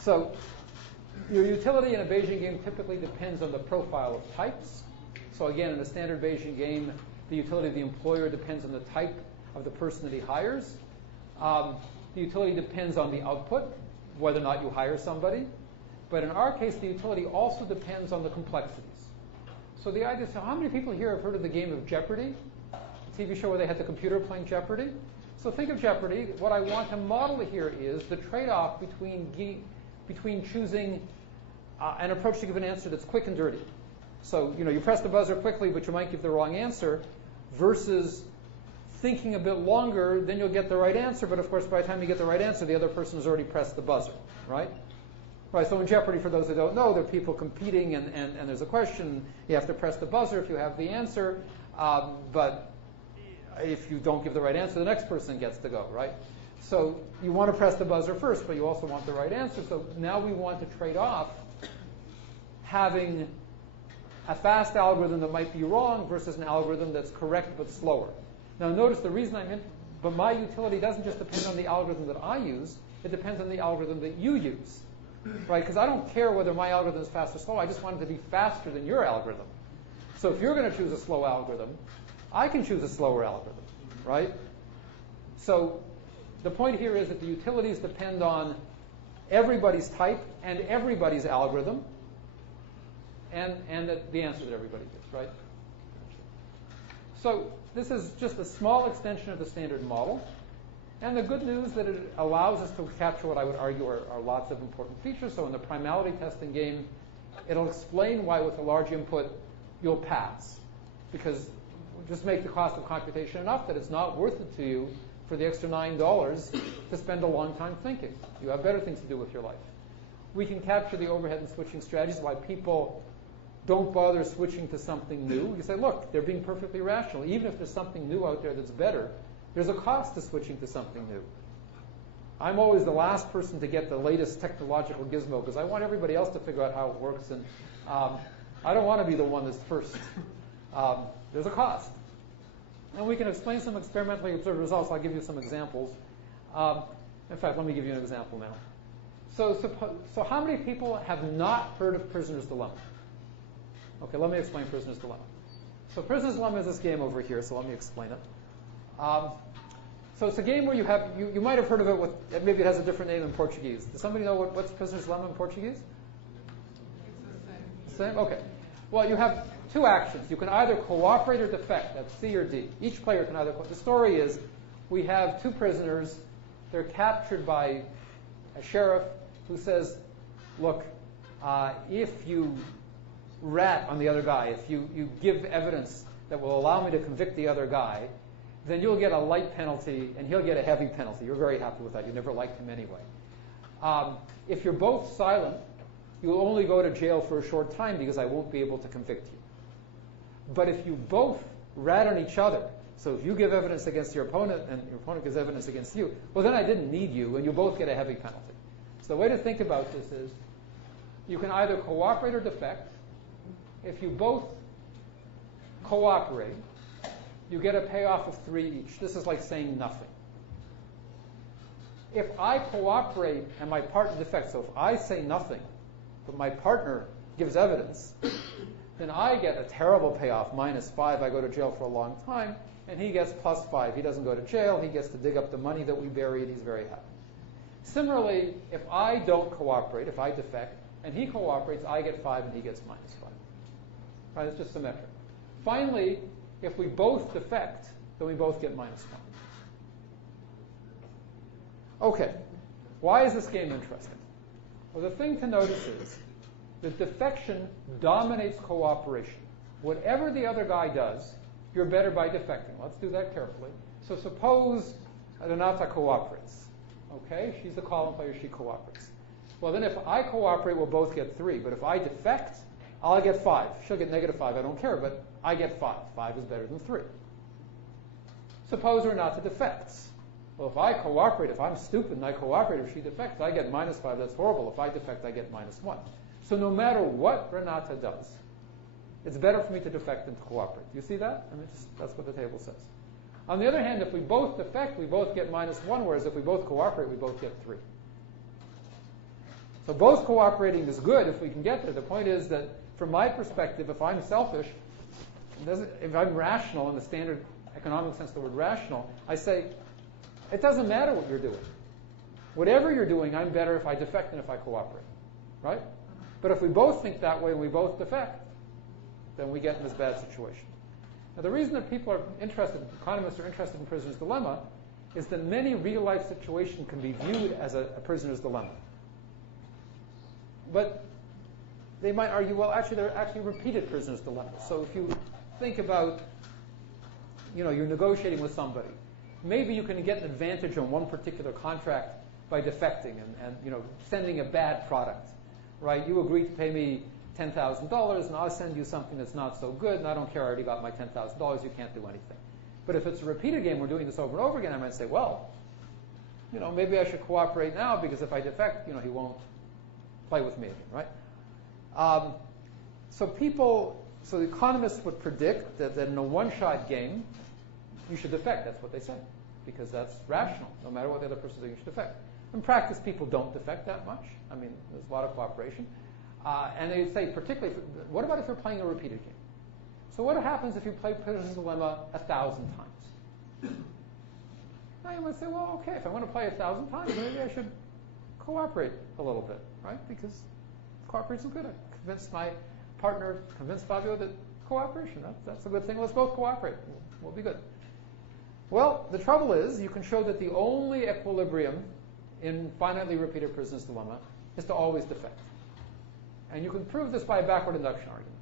so your utility in a Bayesian game typically depends on the profile of types. So again, in a standard Bayesian game, the utility of the employer depends on the type of the person that he hires. The utility depends on the output, whether or not you hire somebody. But in our case, the utility also depends on the complexities. So the idea is, how many people here have heard of the game of Jeopardy? A TV show where they had the computer playing Jeopardy? So think of Jeopardy. What I want to model here is the trade-off between choosing an approach to give an answer that's quick and dirty. So, you press the buzzer quickly, but you might give the wrong answer, versus thinking a bit longer, then you'll get the right answer. But of course, by the time you get the right answer, the other person has already pressed the buzzer, right? Right, so in Jeopardy, for those who don't know, there are people competing, and there's a question. You have to press the buzzer if you have the answer, but if you don't give the right answer, the next person gets to go, right? So you want to press the buzzer first, but you also want the right answer. So now we want to trade off having a fast algorithm that might be wrong versus an algorithm that's correct but slower. Now notice the reason but my utility doesn't just depend on the algorithm that I use, it depends on the algorithm that you use. Right, because I don't care whether my algorithm is fast or slow. I just want it to be faster than your algorithm. So if you're going to choose a slow algorithm, I can choose a slower algorithm, right? So the point here is that the utilities depend on everybody's type and everybody's algorithm, and the answer that everybody gives, right? So this is just a small extension of the standard model. And the good news that it allows us to capture what I would argue are lots of important features. So in the primality testing game, it'll explain why with a large input you'll pass. Because just make the cost of computation enough that it's not worth it to you for the extra $9 to spend a long time thinking. You have better things to do with your life. We can capture the overhead and switching strategies, why people don't bother switching to something new. You say, look, they're being perfectly rational. Even if there's something new out there that's better, there's a cost to switching to something new. I'm always the last person to get the latest technological gizmo because I want everybody else to figure out how it works, and I don't want to be the one that's first. There's a cost. And we can explain some experimentally observed results. I'll give you some examples. In fact, let me give you an example now. So how many people have not heard of Prisoner's Dilemma? Okay, let me explain Prisoner's Dilemma. So Prisoner's Dilemma is this game over here, so let me explain it. So it's a game where you might have heard of it with, maybe it has a different name in Portuguese. Does somebody know what's Prisoner's Dilemma in Portuguese? It's the same. Okay. Well, you have two actions. You can either cooperate or defect. That's C or D. Each player can either. The story is we have two prisoners. They're captured by a sheriff who says, look, if you rat on the other guy, if you give evidence that will allow me to convict the other guy, then you'll get a light penalty and he'll get a heavy penalty. You're very happy with that. You never liked him anyway. If you're both silent, you'll only go to jail for a short time because I won't be able to convict you. But if you both rat on each other, so if you give evidence against your opponent and your opponent gives evidence against you, well, then I didn't need you, and you both get a heavy penalty. So the way to think about this is you can either cooperate or defect. If you both cooperate, you get a payoff of 3 each. This is like saying nothing. If I cooperate and my partner defects, so if I say nothing, but my partner gives evidence, then I get a terrible payoff, -5. I go to jail for a long time, and he gets +5. He doesn't go to jail. He gets to dig up the money that we buried. He's very happy. Similarly, if I don't cooperate, if I defect, and he cooperates, I get 5 and he gets -5. Right? It's just symmetric. Finally, if we both defect, then we both get -1. Okay, why is this game interesting? Well, the thing to notice is that defection dominates cooperation. Whatever the other guy does, you're better by defecting. Let's do that carefully. So suppose Renata cooperates. Okay, she's the column player, she cooperates. Well, then if I cooperate, we'll both get 3. But if I defect, I'll get 5. She'll get -5. I don't care, but I get 5. 5 is better than 3. Suppose Renata defects. Well, if I cooperate, if I'm stupid and I cooperate, if she defects, I get -5. That's horrible. If I defect, I get -1. So no matter what Renata does, it's better for me to defect than to cooperate. Do you see that? I mean, that's what the table says. On the other hand, if we both defect, we both get -1, whereas if we both cooperate, we both get 3. So both cooperating is good if we can get there. The point is that from my perspective, if I'm selfish, if I'm rational in the standard economic sense of the word rational, I say, it doesn't matter what you're doing. Whatever you're doing, I'm better if I defect than if I cooperate. Right? But if we both think that way and we both defect, then we get in this bad situation. Now, the reason that people are interested, economists are interested in prisoner's dilemma, is that many real-life situations can be viewed as a prisoner's dilemma. But they might argue, well, actually, they're actually repeated prisoner's dilemmas. So if you think about, you're negotiating with somebody, maybe you can get an advantage on one particular contract by defecting and sending a bad product, right? You agree to pay me $10,000, and I'll send you something that's not so good, and I don't care, I already got my $10,000, you can't do anything. But if it's a repeated game, we're doing this over and over again, I might say, well, maybe I should cooperate now, because if I defect, he won't play with me again, right? So the economists would predict that in a one-shot game, you should defect. That's what they say, because that's rational. No matter what the other person's doing, you should defect. In practice, people don't defect that much. I mean, there's a lot of cooperation. And they say, particularly, what about if you're playing a repeated game? So what happens if you play Prisoner's Dilemma 1,000 times? Now you might say, well, okay, if I want to play 1,000 times, maybe I should cooperate a little bit, right? Because cooperation is good. I convinced my partner, convinced Fabio that cooperation, that's a good thing. Let's both cooperate. We'll be good. Well, the trouble is, you can show that the only equilibrium in finitely repeated prisoner's dilemma is to always defect. And you can prove this by a backward induction argument.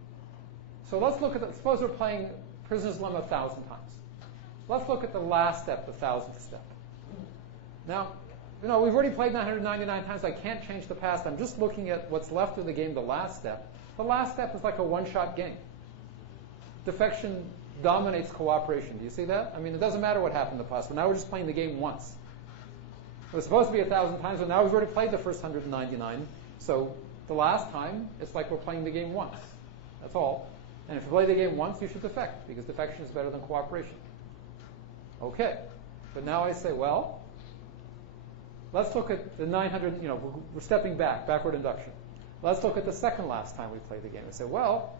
So let's look at suppose we're playing prisoner's dilemma 1,000 times. Let's look at the last step, the 1,000th step. Now, we've already played 999 times. I can't change the past. I'm just looking at what's left of the game, the last step. The last step is like a one-shot game. Defection dominates cooperation. Do you see that? I mean, it doesn't matter what happened in the past, but now we're just playing the game once. It was supposed to be 1,000 times, but now we've already played the first 199. So the last time, it's like we're playing the game once. That's all. And if you play the game once, you should defect, because defection is better than cooperation. Okay. But now I say, well, let's look at the 900, we're stepping back, backward induction. Let's look at the second last time we played the game. I say, well,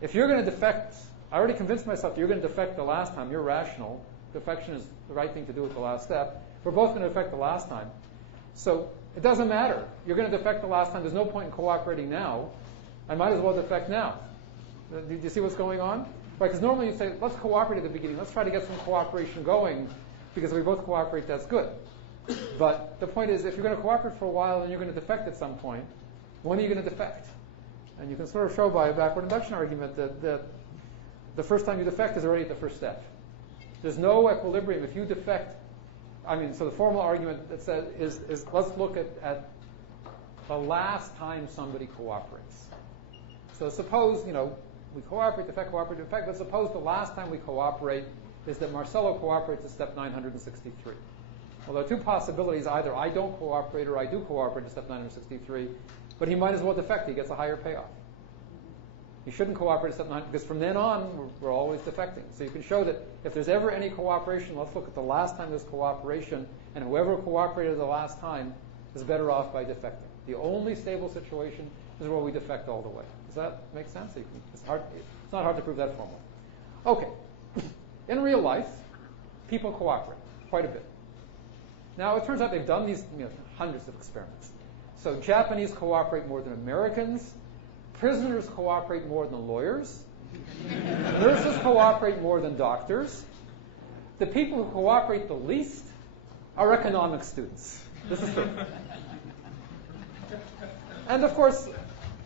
if you're going to defect, I already convinced myself that you're going to defect the last time. You're rational. Defection is the right thing to do at the last step. We're both going to defect the last time. So it doesn't matter. You're going to defect the last time. There's no point in cooperating now. I might as well defect now. Do you see what's going on? Right, because normally you say, let's cooperate at the beginning. Let's try to get some cooperation going, because if we both cooperate, that's good. But the point is, if you're going to cooperate for a while and you're going to defect at some point, when are you going to defect? And you can sort of show by a backward induction argument that the first time you defect is already at the first step. There's no equilibrium. If you defect, so the formal argument that says is let's look at the last time somebody cooperates. So suppose, We cooperate, defect, cooperate, defect. But suppose the last time we cooperate is that Marcelo cooperates at step 963. Well, there are two possibilities. Either I don't cooperate or I do cooperate at step 963. But he might as well defect. He gets a higher payoff. He shouldn't cooperate at step 9, because from then on, we're always defecting. So you can show that if there's ever any cooperation, let's look at the last time there's cooperation, and whoever cooperated the last time is better off by defecting. The only stable situation is where we defect all the way. Does that make sense? It's not hard to prove that formally. Okay. In real life, people cooperate quite a bit. Now, it turns out they've done these hundreds of experiments. So Japanese cooperate more than Americans. Prisoners cooperate more than lawyers. Nurses cooperate more than doctors. The people who cooperate the least are economics students. This is true. And of course,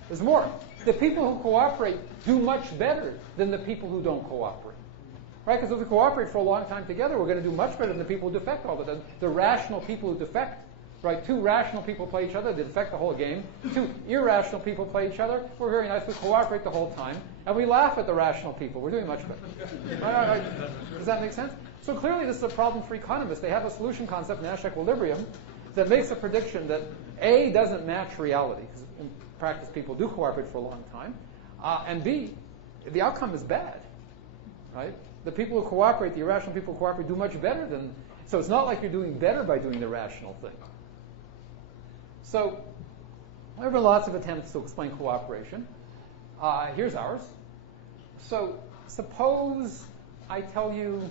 there's more. The people who cooperate do much better than the people who don't cooperate. Right? Because if we cooperate for a long time together, we're going to do much better than the people who defect all the time. The rational people who defect. Right? Two rational people play each other, they defect the whole game. Two irrational people play each other. We're very nice. We cooperate the whole time. And we laugh at the rational people. We're doing much better. Right? Does that make sense? So clearly this is a problem for economists. They have a solution concept, Nash equilibrium, that makes a prediction that A, doesn't match reality, because in practice people do cooperate for a long time, and B, the outcome is bad. Right? The people who cooperate, the irrational people who cooperate, do much better than... So it's not like you're doing better by doing the rational thing. So there have been lots of attempts to explain cooperation. Here's ours. So suppose I tell you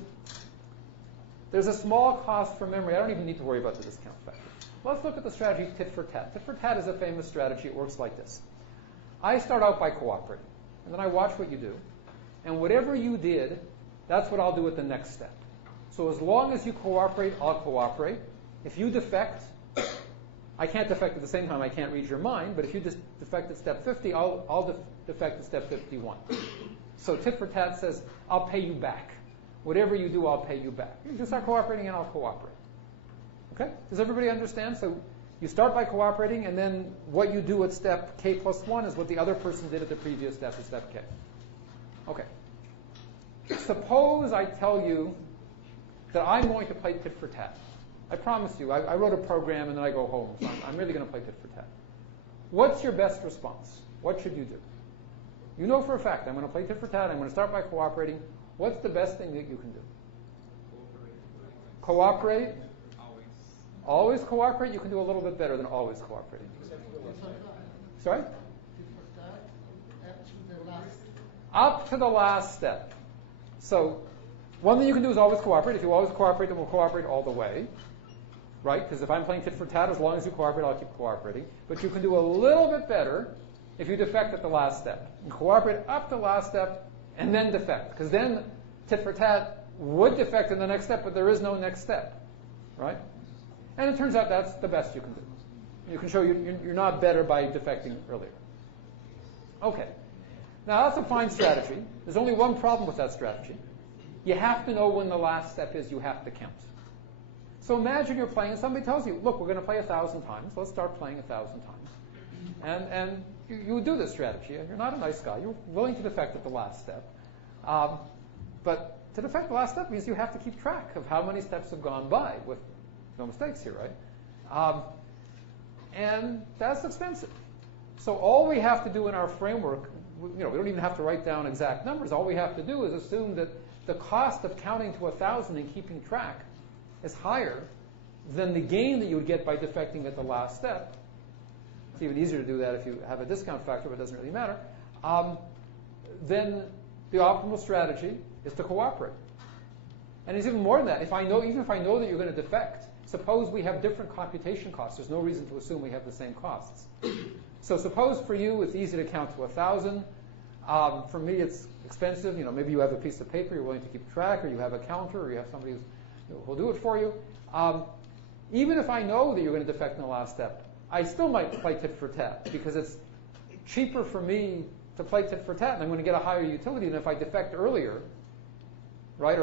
there's a small cost for memory. I don't even need to worry about the discount factor. Let's look at the strategy tit for tat. Tit for tat is a famous strategy. It works like this. I start out by cooperating, and then I watch what you do. And whatever you did, that's what I'll do at the next step. So as long as you cooperate, I'll cooperate. If you defect, I can't defect at the same time. I can't read your mind. But if you defect at step 50, I'll defect at step 51. So tit for tat says, I'll pay you back. Whatever you do, I'll pay you back. You just start cooperating, and I'll cooperate. Okay? Does everybody understand? So you start by cooperating, and then what you do at step k plus 1 is what the other person did at the previous step at step k. Okay. Suppose I tell you that I'm going to play tit for tat. I promise you, I wrote a program and then I go home. So I'm really going to play tit for tat. What's your best response? What should you do? You know for a fact, I'm going to play tit for tat. I'm going to start by cooperating. What's the best thing that you can do? Cooperate? Always cooperate? You can do a little bit better than always cooperating. Sorry? Up to the last step. So one thing you can do is always cooperate. If you always cooperate, then we'll cooperate all the way. Right? Because if I'm playing tit for tat, as long as you cooperate, I'll keep cooperating. But you can do a little bit better if you defect at the last step. And cooperate up to the last step and then defect. Because then tit for tat would defect in the next step, but there is no next step. Right? And it turns out that's the best you can do. You can show you're not better by defecting earlier. Okay. Now that's a fine strategy. There's only one problem with that strategy. You have to know when the last step is. You have to count. So imagine you're playing and somebody tells you, look, we're going to play 1,000 times. Let's start playing 1,000 times. And you do this strategy. And you're not a nice guy. You're willing to defect at the last step. But to defect the last step means you have to keep track of how many steps have gone by with no mistakes here, right? And that's expensive. So all we have to do in our framework, we don't even have to write down exact numbers. All we have to do is assume that the cost of counting to 1,000 and keeping track is higher than the gain that you would get by defecting at the last step. It's even easier to do that if you have a discount factor, but it doesn't really matter. Then the optimal strategy is to cooperate. And it's even more than that. Even if I know that you're going to defect, suppose we have different computation costs. There's no reason to assume we have the same costs. So suppose for you it's easy to count to 1,000. For me it's expensive. Maybe you have a piece of paper you're willing to keep track, or you have a counter, or you have somebody who'll do it for you. Even if I know that you're going to defect in the last step, I still might play tit for tat because it's cheaper for me to play tit for tat, and I'm going to get a higher utility than if I defect earlier, right?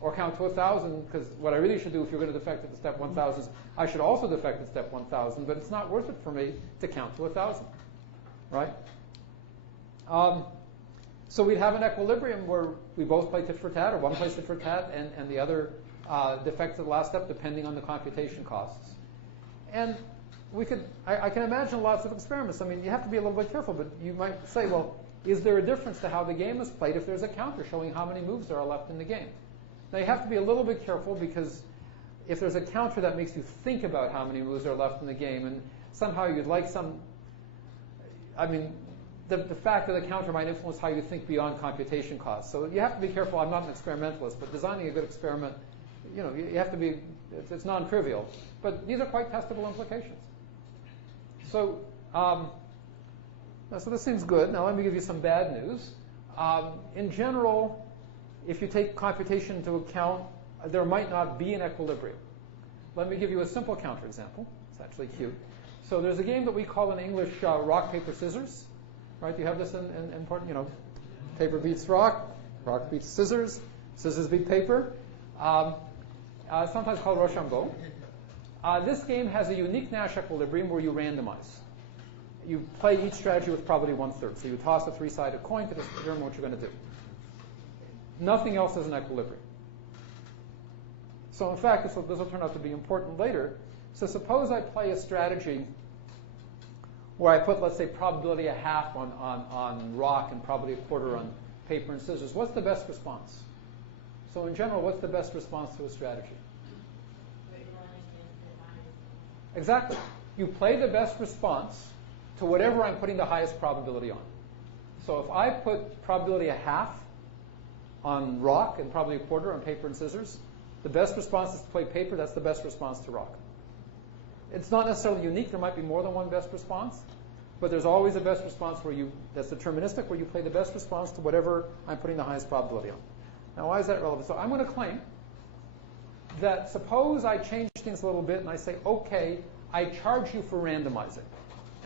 Or count to 1,000, because what I really should do if you're going to defect at the step 1,000 is I should also defect at step 1,000, but it's not worth it for me to count to 1,000, right? So we'd have an equilibrium where we both play tit for tat, or one plays tit for tat, and the other defects at the last step, depending on the computation costs. And I can imagine lots of experiments. I mean, you have to be a little bit careful, but you might say, well, is there a difference to how the game is played if there's a counter showing how many moves there are left in the game? Now, you have to be a little bit careful, because if there's a counter that makes you think about how many moves are left in the game, and somehow you'd like the fact that the counter might influence how you think beyond computation costs. So you have to be careful. I'm not an experimentalist, but designing a good experiment, you have to be, it's non-trivial. But these are quite testable implications. So, so this seems good. Now let me give you some bad news. In general, if you take computation into account, there might not be an equilibrium. Let me give you a simple counterexample. It's actually cute. So there's a game that we call in English rock, paper, scissors. Right? You have this in important, paper beats rock, rock beats scissors, scissors beat paper. Sometimes called Rochambeau. This game has a unique Nash equilibrium where you randomize. You play each strategy with probability 1/3. So you toss a 3-sided coin to determine what you're going to do. Nothing else is an equilibrium. So in fact, this will turn out to be important later. So suppose I play a strategy where I put, let's say, probability 1/2 on rock and probability 1/4 on paper and scissors. What's the best response? So in general, what's the best response to a strategy? Exactly. You play the best response to whatever I'm putting the highest probability on. So if I put probability 1/2 on rock and probability 1/4 on paper and scissors, the best response is to play paper. That's the best response to rock. It's not necessarily unique. There might be more than one best response, but there's always a best response that's deterministic, where you play the best response to whatever I'm putting the highest probability on. Now, why is that relevant? So I'm going to claim that suppose I change things a little bit and I say, okay, I charge you for randomizing.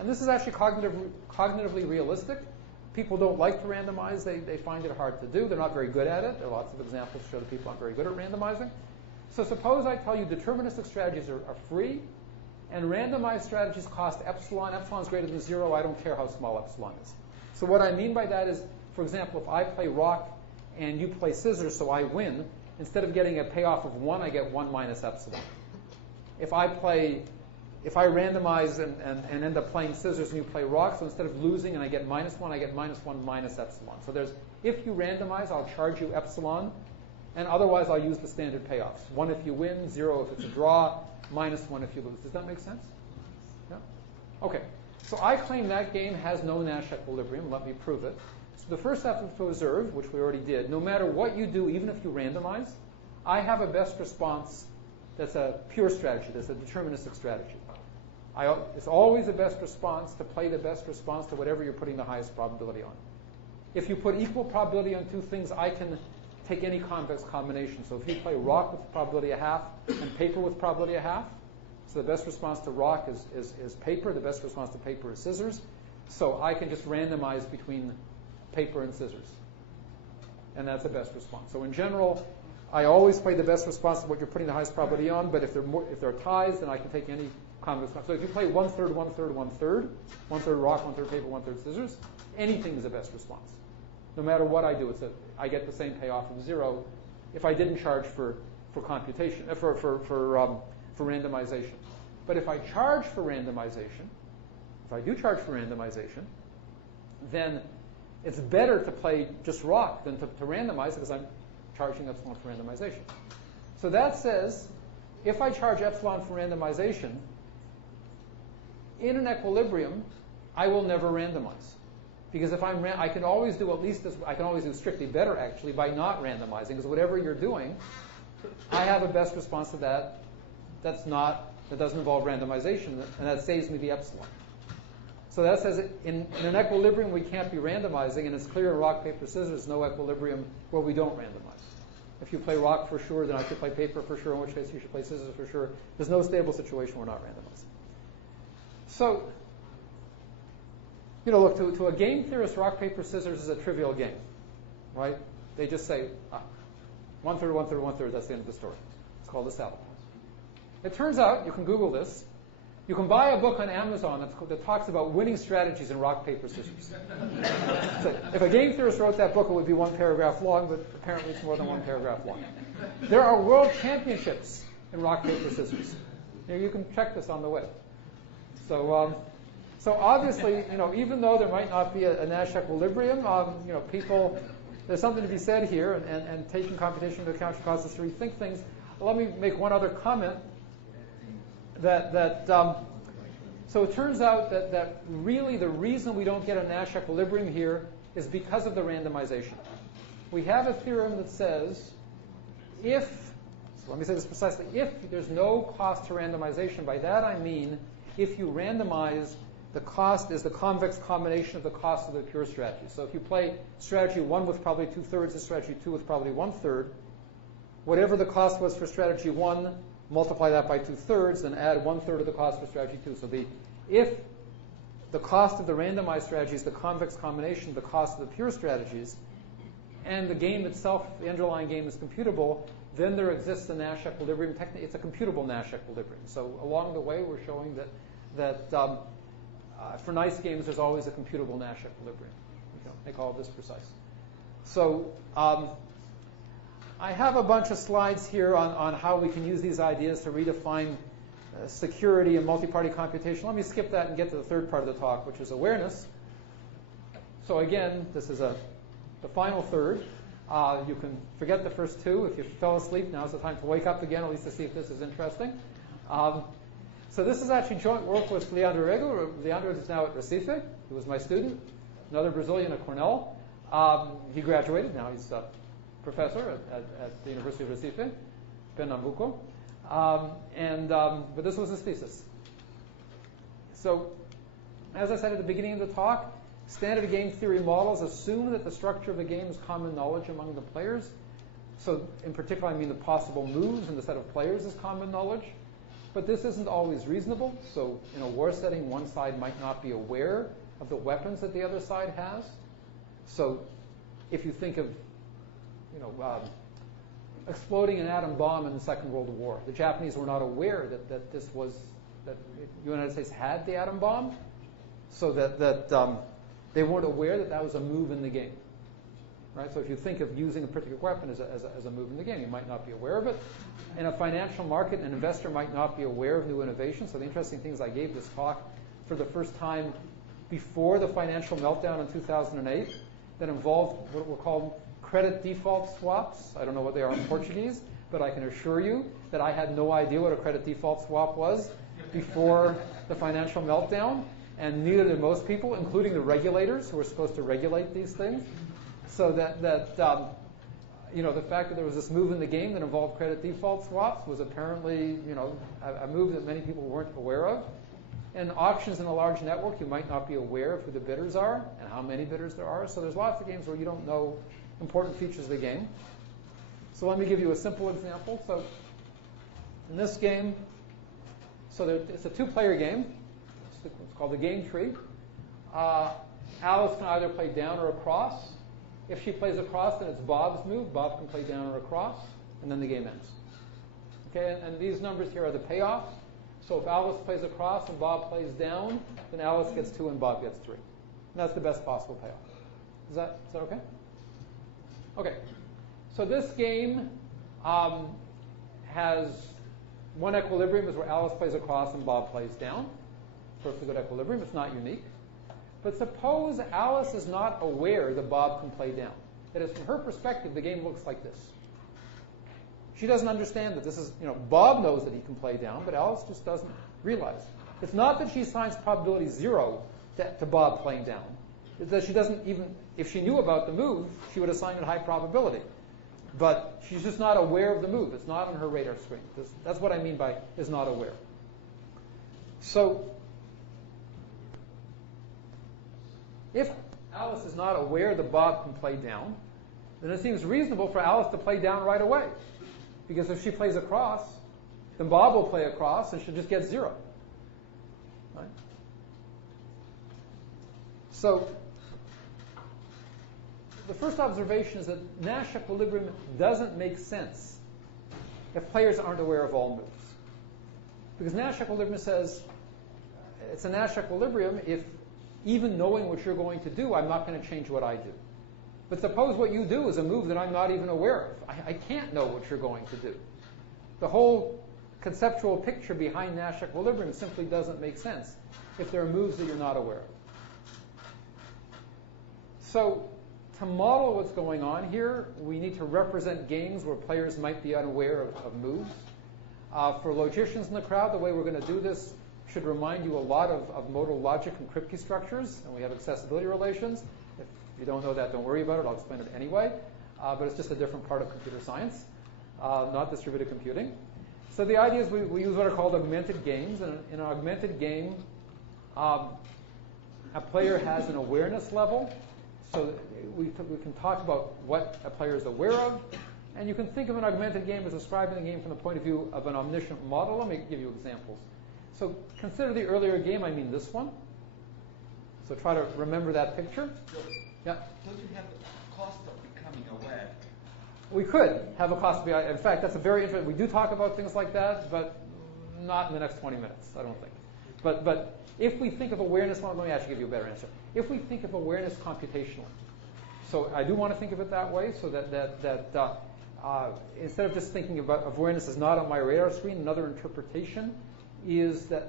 And this is actually cognitively realistic. People don't like to randomize. They find it hard to do. They're not very good at it. There are lots of examples to show that people aren't very good at randomizing. So suppose I tell you deterministic strategies are free, and randomized strategies cost epsilon. Epsilon is greater than 0. I don't care how small epsilon is. So what I mean by that is, for example, if I play rock and you play scissors, so I win, instead of getting a payoff of 1, I get 1 minus epsilon. If I randomize and end up playing scissors and you play rock, so instead of losing and I get -1, I get -1 minus epsilon. So if you randomize, I'll charge you epsilon, and otherwise I'll use the standard payoffs. 1 if you win, 0 if it's a draw, -1 if you lose. Does that make sense? Yeah? Okay. So I claim that game has no Nash equilibrium. Let me prove it. So the first step is to observe, which we already did. No matter what you do, even if you randomize, I have a best response that's a pure strategy, that's a deterministic strategy. It's always a best response to play the best response to whatever you're putting the highest probability on. If you put equal probability on two things, I can take any convex combination. So if you play rock with probability 1/2 and paper with probability 1/2, so the best response to rock is paper, the best response to paper is scissors. So I can just randomize between paper and scissors. And that's the best response. So in general, I always play the best response to what you're putting the highest probability on, but if there are ties, then I can take any convex. So if you play 1/3, 1/3, 1/3, 1/3 rock, 1/3 paper, 1/3 scissors, anything is the best response. No matter what I do, I get the same payoff of 0 if I didn't charge for computation, for randomization. But if I charge for randomization, if I do charge for randomization, then it's better to play just rock than to randomize because I'm charging epsilon for randomization. So that says if I charge epsilon for randomization, in an equilibrium, I will never randomize. Because if I can always do I can always do strictly better actually by not randomizing. Because whatever you're doing, I have a best response to that that doesn't involve randomization, and that saves me the epsilon. So that says in an equilibrium we can't be randomizing, and it's clear in rock, paper, scissors, no equilibrium where we don't randomize. If you play rock for sure, then I should play paper for sure, in which case you should play scissors for sure. There's no stable situation where we're not randomizing. So, look, to a game theorist, rock, paper, scissors is a trivial game, right? They just say, 1/3, 1/3, 1/3, that's the end of the story. It's called a saddle. It turns out, you can Google this, You can buy a book on Amazon that talks about winning strategies in rock, paper, scissors. So if a game theorist wrote that book, it would be one paragraph long, but apparently it's more than one paragraph long. There are world championships in rock, paper, scissors. You can check this on the web. So obviously, even though there might not be a Nash equilibrium, people, there's something to be said here, and taking computation into account should cause us to rethink things. Let me make one other comment. So it turns out that really the reason we don't get a Nash equilibrium here is because of the randomization. We have a theorem that says so let me say this precisely, if there's no cost to randomization, by that I mean if you randomize, the cost is the convex combination of the cost of the pure strategy. So if you play strategy 1 with probably 2/3 and strategy 2 with probably 1/3, whatever the cost was for strategy 1, multiply that by 2/3, and add 1/3 of the cost for strategy 2. So if the cost of the randomized strategy is the convex combination of the cost of the pure strategies, and the game itself, the underlying game, is computable, then there exists a Nash equilibrium. Technically, it's a computable Nash equilibrium. So along the way, we're showing that for nice games, there's always a computable Nash equilibrium. Make all of this precise. So I have a bunch of slides here on how we can use these ideas to redefine security and multi-party computation. Let me skip that and get to the third part of the talk, which is awareness. So again, this is the final third. You can forget the first two. If you fell asleep, now's the time to wake up again, at least to see if this is interesting. So this is actually joint work with Leandro Rego. Leandro is now at Recife. He was my student. Another Brazilian at Cornell. He graduated. Now he's a professor at the University of Recife, Pernambuco. But this was his thesis. So, as I said at the beginning of the talk, standard game theory models assume that the structure of the game is common knowledge among the players. So, in particular, I mean the possible moves in the set of players is common knowledge. But this isn't always reasonable. So, in a war setting, one side might not be aware of the weapons that the other side has. So, if you think of exploding an atom bomb in the Second World War, the Japanese were not aware that the United States had the atom bomb, so that they weren't aware that was a move in the game. Right? So if you think of using a particular weapon as a move in the game, you might not be aware of it. In a financial market, an investor might not be aware of new innovation. So the interesting thing is I gave this talk for the first time before the financial meltdown in 2008 that involved what were called credit default swaps. I don't know what they are in Portuguese, but I can assure you that I had no idea what a credit default swap was before the financial meltdown, and neither did most people, including the regulators who were supposed to regulate these things. So that the fact that there was this move in the game that involved credit default swaps was apparently a move that many people weren't aware of. In auctions in a large network, you might not be aware of who the bidders are and how many bidders there are. So there's lots of games where you don't know important features of the game. So let me give you a simple example. So in this game, it's a two-player game. It's called the game tree. Alice can either play down or across. If she plays across, then it's Bob's move. Bob can play down or across, and then the game ends. Okay, and these numbers here are the payoffs. So if Alice plays across and Bob plays down, then Alice gets 2 and Bob gets 3. And that's the best possible payoff. Is that okay? Okay. So this game has one equilibrium is where Alice plays across and Bob plays down. Perfectly good equilibrium. It's not unique. But suppose Alice is not aware that Bob can play down. That is, from her perspective, the game looks like this. She doesn't understand that this is, Bob knows that he can play down, but Alice just doesn't realize. It's not that she assigns probability 0 to Bob playing down. It's that she doesn't even, if she knew about the move, she would assign it high probability. But she's just not aware of the move. It's not on her radar screen. That's what I mean by is not aware. So if Alice is not aware that Bob can play down, then it seems reasonable for Alice to play down right away. Because if she plays across, then Bob will play across and she'll just get 0. Right? So the first observation is that Nash equilibrium doesn't make sense if players aren't aware of all moves. Because Nash equilibrium says it's a Nash equilibrium if, even knowing what you're going to do, I'm not going to change what I do. But suppose what you do is a move that I'm not even aware of. I can't know what you're going to do. The whole conceptual picture behind Nash equilibrium simply doesn't make sense if there are moves that you're not aware of. So to model what's going on here, we need to represent games where players might be unaware of moves. For logicians in the crowd, the way we're going to do this should remind you a lot of modal logic and cryptography structures, and we have accessibility relations. If you don't know that, don't worry about it. I'll explain it anyway. But it's just a different part of computer science, not distributed computing. So the idea is we use what are called augmented games. And in an augmented game, a player has an awareness level. So we can talk about what a player is aware of. And you can think of an augmented game as describing the game from the point of view of an omniscient model. Let me give you examples. So consider the earlier game, I mean this one. So try to remember that picture. So, Yeah. don't you have the cost of becoming aware? We could have a cost of being, in fact, that's a very interesting, we do talk about things like that, but not in the next 20 minutes, I don't think. But if we think of awareness, well, let me actually give you a better answer. If we think of awareness computationally, so I do want to think of it that way, so that instead of just thinking about awareness as not on my radar screen, another interpretation is that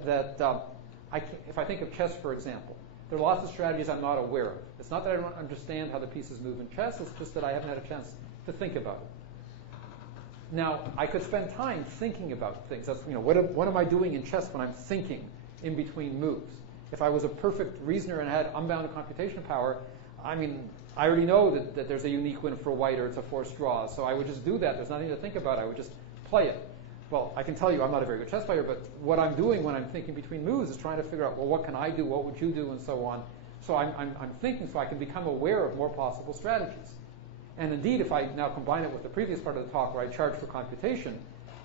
if I think of chess, for example, there are lots of strategies I'm not aware of. It's not that I don't understand how the pieces move in chess, it's just that I haven't had a chance to think about it. Now, I could spend time thinking about things. That's, what am I doing in chess when I'm thinking in between moves? If I was a perfect reasoner and had unbounded computation power, I already know that there's a unique win for white or it's a forced draw, so I would just do that. There's nothing to think about. I would just play it. Well, I can tell you I'm not a very good chess player, but what I'm doing when I'm thinking between moves is trying to figure out, well, what can I do, what would you do, and so on. So I'm thinking so I can become aware of more possible strategies. And indeed, if I now combine it with the previous part of the talk where I charge for computation,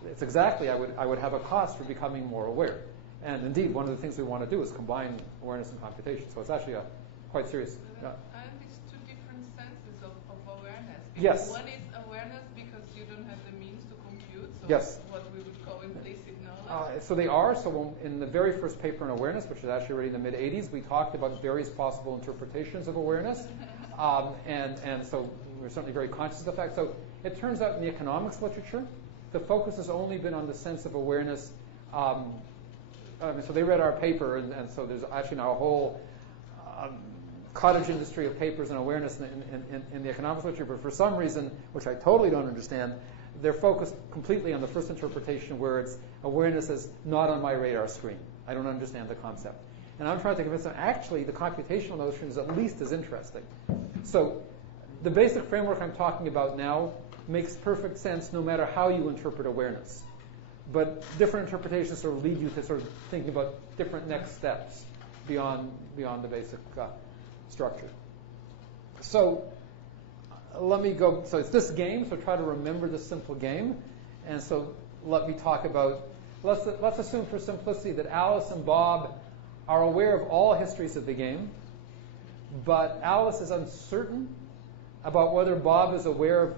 it's exactly, I would have a cost for becoming more aware. And indeed, one of the things we want to do is combine awareness and computation. So it's actually a quite serious. And it's two different senses of awareness. Because Yes. one is awareness because you don't have the means to compute, so Yes. what we would call implicit knowledge. So they are. So in the very first paper on awareness, which is actually already in the mid-'80s, we talked about various possible interpretations of awareness. And so we're certainly very conscious of the fact. So it turns out in the economics literature, the focus has only been on the sense of awareness. So they read our paper, and so there's actually now a whole cottage industry of papers on awareness in the economics literature. But for some reason, which I totally don't understand, they're focused completely on the first interpretation where it's awareness as not on my radar screen. I don't understand the concept. And I'm trying to convince them, actually, the computational notion is at least as interesting. So the basic framework I'm talking about now makes perfect sense no matter how you interpret awareness. But different interpretations sort of lead you to sort of thinking about different next steps beyond the basic structure. So let me go. So it's this game. So try to remember this simple game. And so let me talk about. Let's assume for simplicity that Alice and Bob are aware of all histories of the game, but Alice is uncertain about whether Bob is aware of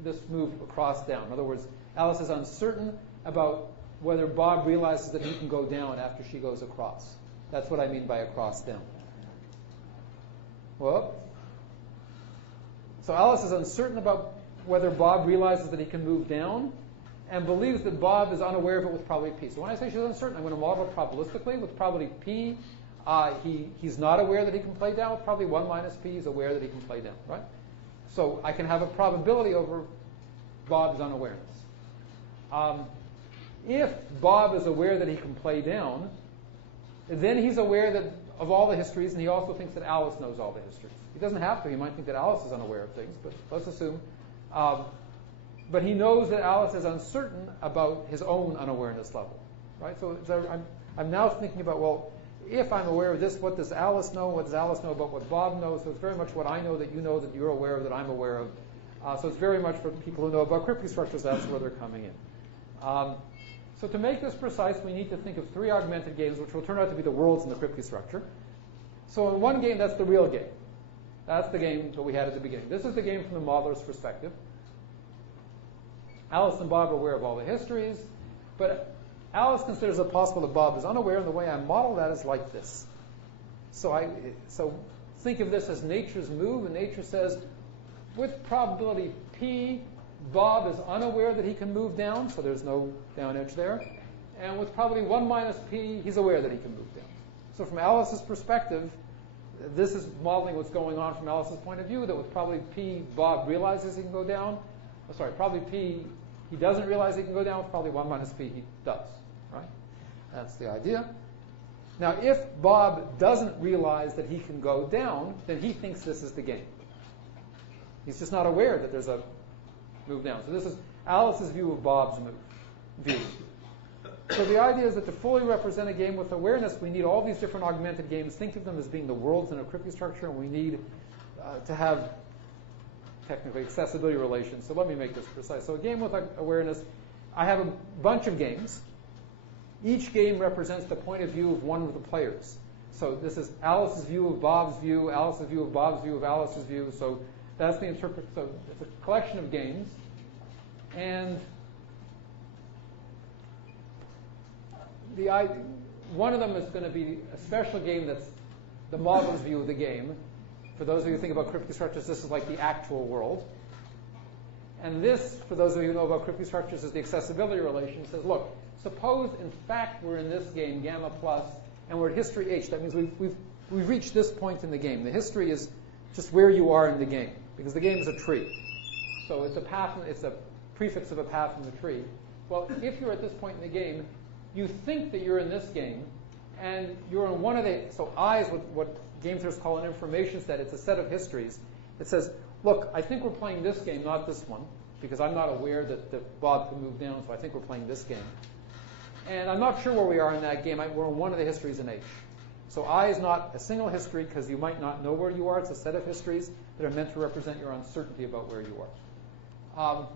this move across down. In other words, Alice is uncertain about whether Bob realizes that he can go down after she goes across. That's what I mean by across down. Well, so Alice is uncertain about whether Bob realizes that he can move down and believes that Bob is unaware of it with probability P. So when I say she's uncertain, I'm going to model it probabilistically. With probability P, he's not aware that he can play down. With probability 1 minus P, he's aware that he can play down, right? So I can have a probability over Bob's unawareness. If Bob is aware that he can play down, then he's aware that of all the histories, and he also thinks that Alice knows all the histories. He doesn't have to. He might think that Alice is unaware of things, but let's assume. But he knows that Alice is uncertain about his own unawareness level, right? So I'm now thinking about, well, if I'm aware of this, what does Alice know? What does Alice know about what Bob knows? So it's very much what I know that you know that you're aware of that I'm aware of. So it's very much for people who know about cryptography structures, that's where they're coming in. So to make this precise, we need to think of 3 augmented games, which will turn out to be the worlds in the cryptography structure. So in one game, that's the real game. That's the game that we had at the beginning. This is the game from the modeler's perspective. Alice and Bob are aware of all the histories, but Alice considers it possible that Bob is unaware, and the way I model that is like this. So think of this as nature's move, and nature says, with probability P, Bob is unaware that he can move down, so there's no down edge there. And with probability 1 minus P, he's aware that he can move down. So from Alice's perspective, this is modeling what's going on from Alice's point of view, that with probability P, Bob realizes he can go down. Probability P, he doesn't realize he can go down. With probability 1 minus P, he does. Right? That's the idea. Now, if Bob doesn't realize that he can go down, then he thinks this is the game. He's just not aware that there's a move down. So this is Alice's view of Bob's view. So the idea is that to fully represent a game with awareness, we need all these different augmented games. Think of them as being the worlds in a cryptic structure, and we need to have technically accessibility relations. So let me make this precise. So a game with awareness, I have a bunch of games. Each game represents the point of view of one of the players. So this is Alice's view of Bob's view, Alice's view of Bob's view of Alice's view. So that's the So it's a collection of games. And one of them is going to be a special game that's the modeler's view of the game. For those of you who think about cryptic structures, this is like the actual world. And this, for those of you who know about cryptic structures, is the accessibility relation. It says, look, suppose in fact we're in this game, gamma plus, and we're at history h. That means we've reached this point in the game. The history is just where you are in the game, because the game is a tree. So it's a path. It's a prefix of a path in the tree. Well, if you're at this point in the game, you think that you're in this game, and you're in one of the. So I is what game theorists call an information set. It's a set of histories. It says, look, I think we're playing this game, not this one, because I'm not aware that Bob can move down, so I think we're playing this game. And I'm not sure where we are in that game. We're in one of the histories in H. So I is not a single history, because you might not know where you are. It's a set of histories that are meant to represent your uncertainty about where you are.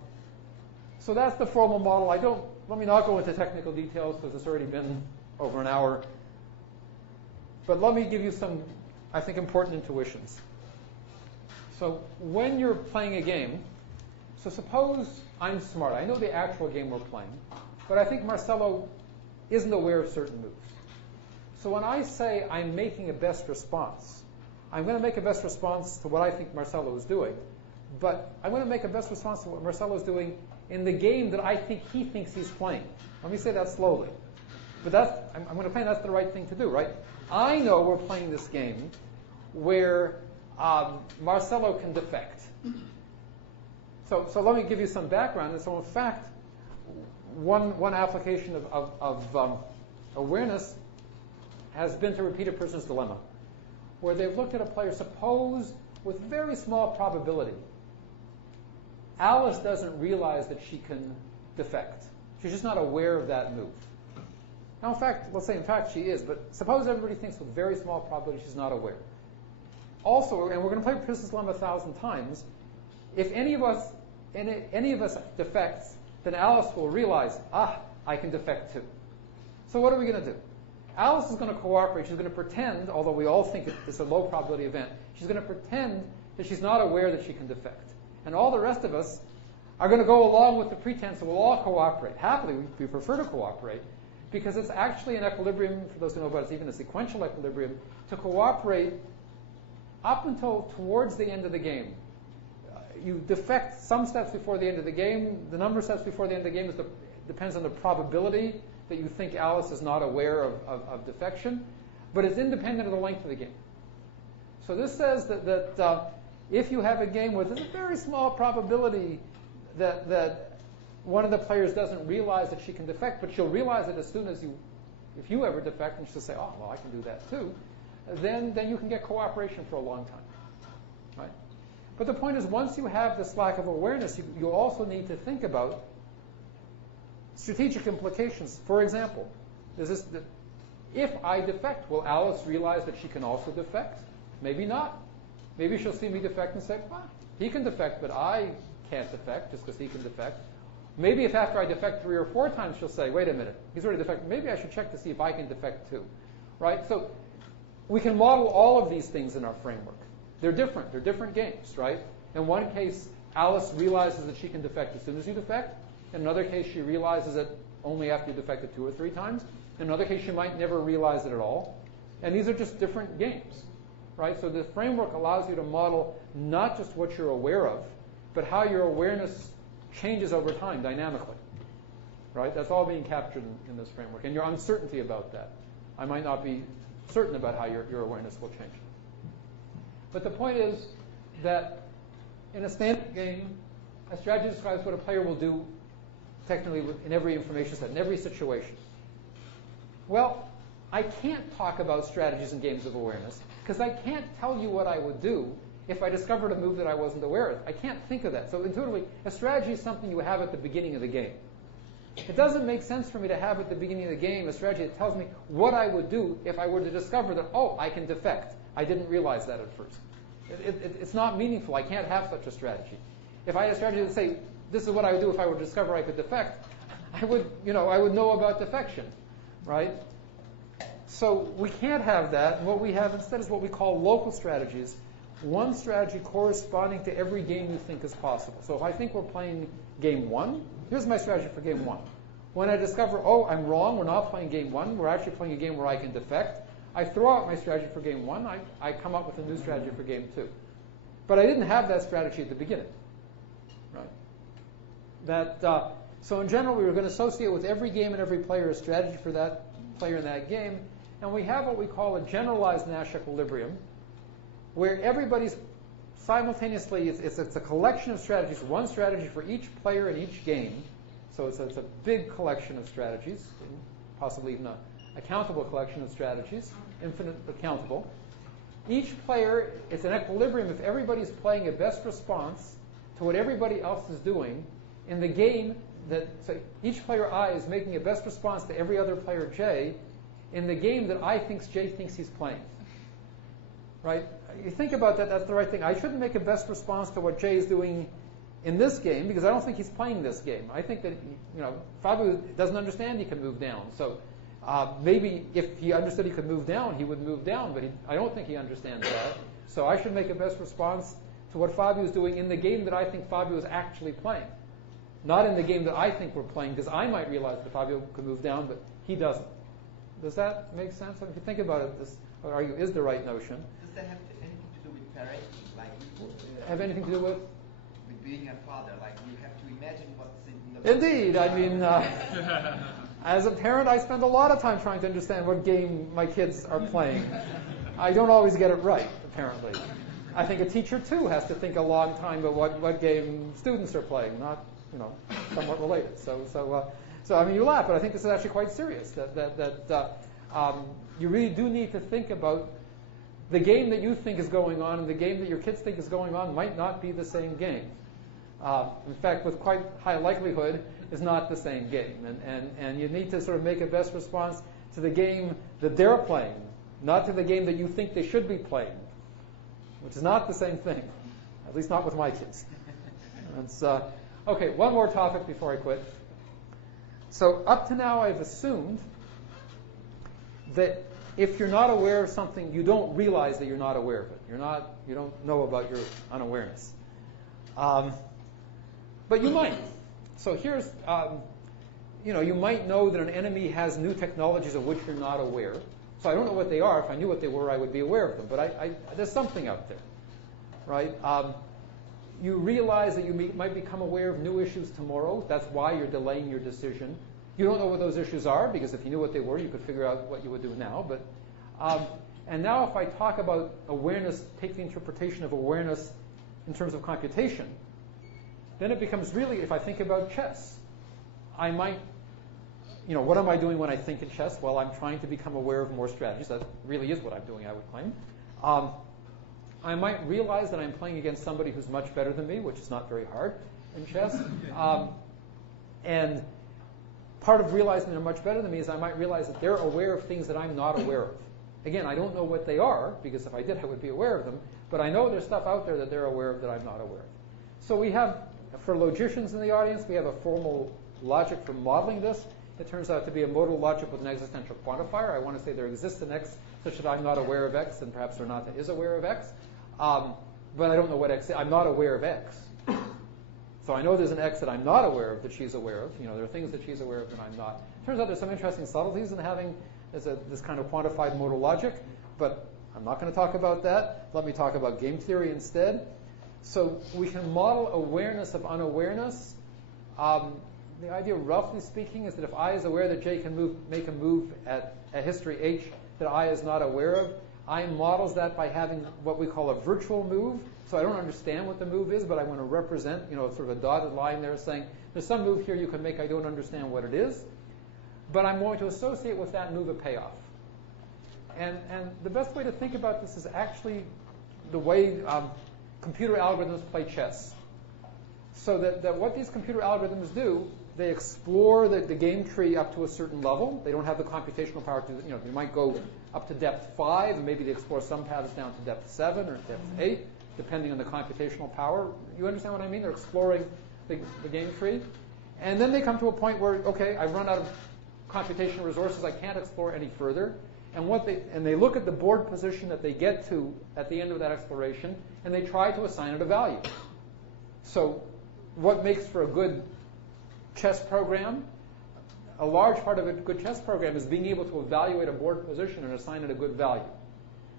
So that's the formal model. Let me not go into technical details, because it's already been over an hour. But let me give you some, I think, important intuitions. So when you're playing a game, so suppose I'm smart. I know the actual game we're playing, but I think Marcelo isn't aware of certain moves. So when I say I'm making a best response, I'm going to make a best response to what I think Marcelo is doing, but I'm going to make a best response to what Marcelo is doing in the game that I think he thinks he's playing. Let me say that slowly. But I'm going to claim that's the right thing to do, right? I know we're playing this game where Marcelo can defect. So let me give you some background. And so in fact, one application of awareness has been to repeated prisoner's dilemma, where they've looked at a player, suppose with very small probability, Alice doesn't realize that she can defect. She's just not aware of that move. Now, in fact, let's say in fact she is, but suppose everybody thinks with very small probability she's not aware. Also, and we're going to play prisoner's dilemma 1,000 times, if any of us defects, then Alice will realize, I can defect too. So what are we going to do? Alice is going to cooperate. She's going to pretend, although we all think it's a low probability event, she's going to pretend that she's not aware that she can defect. And all the rest of us are going to go along with the pretense that we'll all cooperate. Happily, we prefer to cooperate, because it's actually an equilibrium, for those who know about it, it's even a sequential equilibrium, to cooperate up until towards the end of the game. You defect some steps before the end of the game. The number of steps before the end of the game depends on the probability that you think Alice is not aware of defection, but it's independent of the length of the game. So this says that if you have a game where there's a very small probability that one of the players doesn't realize that she can defect, but she'll realize it as soon as if you ever defect, and she'll say, oh, well, I can do that too, then you can get cooperation for a long time, right? But the point is, once you have this lack of awareness, you also need to think about strategic implications. For example, if I defect, will Alice realize that she can also defect? Maybe not. Maybe she'll see me defect and say, well, he can defect, but I can't defect just because he can defect. Maybe if after I defect 3 or 4 times, she'll say, wait a minute, he's already defected. Maybe I should check to see if I can defect too, right? So we can model all of these things in our framework. They're different. They're different games, right? In one case, Alice realizes that she can defect as soon as you defect. In another case, she realizes it only after you defect it 2 or 3 times. In another case, you might never realize it at all. And these are just different games, right? So the framework allows you to model not just what you're aware of, but how your awareness changes over time dynamically, right? That's all being captured in this framework. And your uncertainty about that. I might not be certain about how your awareness will change. But the point is that in a standard game, a strategy describes what a player will do technically in every information set, in every situation. Well, I can't talk about strategies in games of awareness because I can't tell you what I would do if I discovered a move that I wasn't aware of. I can't think of that. So intuitively, a strategy is something you have at the beginning of the game. It doesn't make sense for me to have at the beginning of the game a strategy that tells me what I would do if I were to discover that, oh, I can defect. I didn't realize that at first. It's not meaningful. I can't have such a strategy. If I had a strategy that say, this is what I would do if I were to discover I could defect, I would know about defection, right? So we can't have that. And what we have instead is what we call local strategies. One strategy corresponding to every game you think is possible. So if I think we're playing game 1, here's my strategy for game 1. When I discover, oh, I'm wrong, we're not playing game 1, we're actually playing a game where I can defect, I throw out my strategy for game 1, I come up with a new strategy for game 2. But I didn't have that strategy at the beginning, right? So in general, we were going to associate with every game and every player a strategy for that player in that game, and we have what we call a generalized Nash equilibrium, where everybody's simultaneously, it's a collection of strategies, one strategy for each player in each game. So it's a big collection of strategies, possibly even a countable collection of strategies, infinite but countable. Each player, it's an equilibrium if everybody's playing a best response to what everybody else is doing in the game so each player I is making a best response to every other player J in the game that I thinks J thinks he's playing. Right? You think about that, that's the right thing. I shouldn't make a best response to what Jay is doing in this game because I don't think he's playing this game. I think that, Fabio doesn't understand he can move down. So maybe if he understood he could move down, he would move down, but I don't think he understands that. So I should make a best response to what Fabio is doing in the game that I think Fabio is actually playing. Not in the game that I think we're playing, because I might realize that Fabio could move down, but he doesn't. Does that make sense? If you think about it, this is the right notion. Does that have anything to do with parenting? Like, have anything to do with? With being a father, like you have to imagine what's in the... Indeed. I mean, as a parent, I spend a lot of time trying to understand what game my kids are playing. I don't always get it right, apparently. I think a teacher, too, has to think a long time about what game students are playing, not, somewhat related. So I mean, you laugh, but I think this is actually quite serious, that you really do need to think about the game that you think is going on and the game that your kids think is going on might not be the same game. In fact, with quite high likelihood, is not the same game. And you need to sort of make a best response to the game that they're playing, not to the game that you think they should be playing, which is not the same thing, at least not with my kids. Okay, one more topic before I quit. So up to now, I've assumed that if you're not aware of something, you don't realize that you're not aware of it. You don't know about your unawareness. But you might. So here's, you might know that an enemy has new technologies of which you're not aware. So I don't know what they are. If I knew what they were, I would be aware of them. But there's something out there, right? You realize that you might become aware of new issues tomorrow. That's why you're delaying your decision. You don't know what those issues are, because if you knew what they were, you could figure out what you would do now. But and now if I talk about awareness, take the interpretation of awareness in terms of computation, then it becomes really, if I think about chess, I might, what am I doing when I think in chess? Well, I'm trying to become aware of more strategies. That really is what I'm doing, I would claim. I might realize that I'm playing against somebody who's much better than me, which is not very hard in chess. And part of realizing they're much better than me is I might realize that they're aware of things that I'm not aware of. Again, I don't know what they are, because if I did, I would be aware of them. But I know there's stuff out there that they're aware of that I'm not aware of. So we have, for logicians in the audience, we have a formal logic for modeling this. It turns out to be a modal logic with an existential quantifier. I want to say there exists an X such that I'm not aware of X, and perhaps Renata is aware of X. But I don't know what X is. I'm not aware of X. So So I know there's an X that I'm not aware of that she's aware of. There are things that she's aware of that I'm not. Turns out there's some interesting subtleties in having this kind of quantified modal logic, but I'm not going to talk about that. Let me talk about game theory instead. So we can model awareness of unawareness. The idea, roughly speaking, is that if I is aware that J can make a move at a history H that I is not aware of, I models that by having what we call a virtual move. So I don't understand what the move is, but I want to represent, sort of a dotted line there saying, there's some move here you can make, I don't understand what it is, but I'm going to associate with that move a payoff. And the best way to think about this is actually the way computer algorithms play chess. So that what these computer algorithms do, they explore the game tree up to a certain level. They don't have the computational power to, they might go up to depth 5, and maybe they explore some paths down to depth 7 or depth 8, depending on the computational power. You understand what I mean? They're exploring the game tree. And then they come to a point where, okay, I've run out of computational resources. I can't explore any further. And they look at the board position that they get to at the end of that exploration, and they try to assign it a value. So what makes for a good chess program? A large part of a good chess program is being able to evaluate a board position and assign it a good value.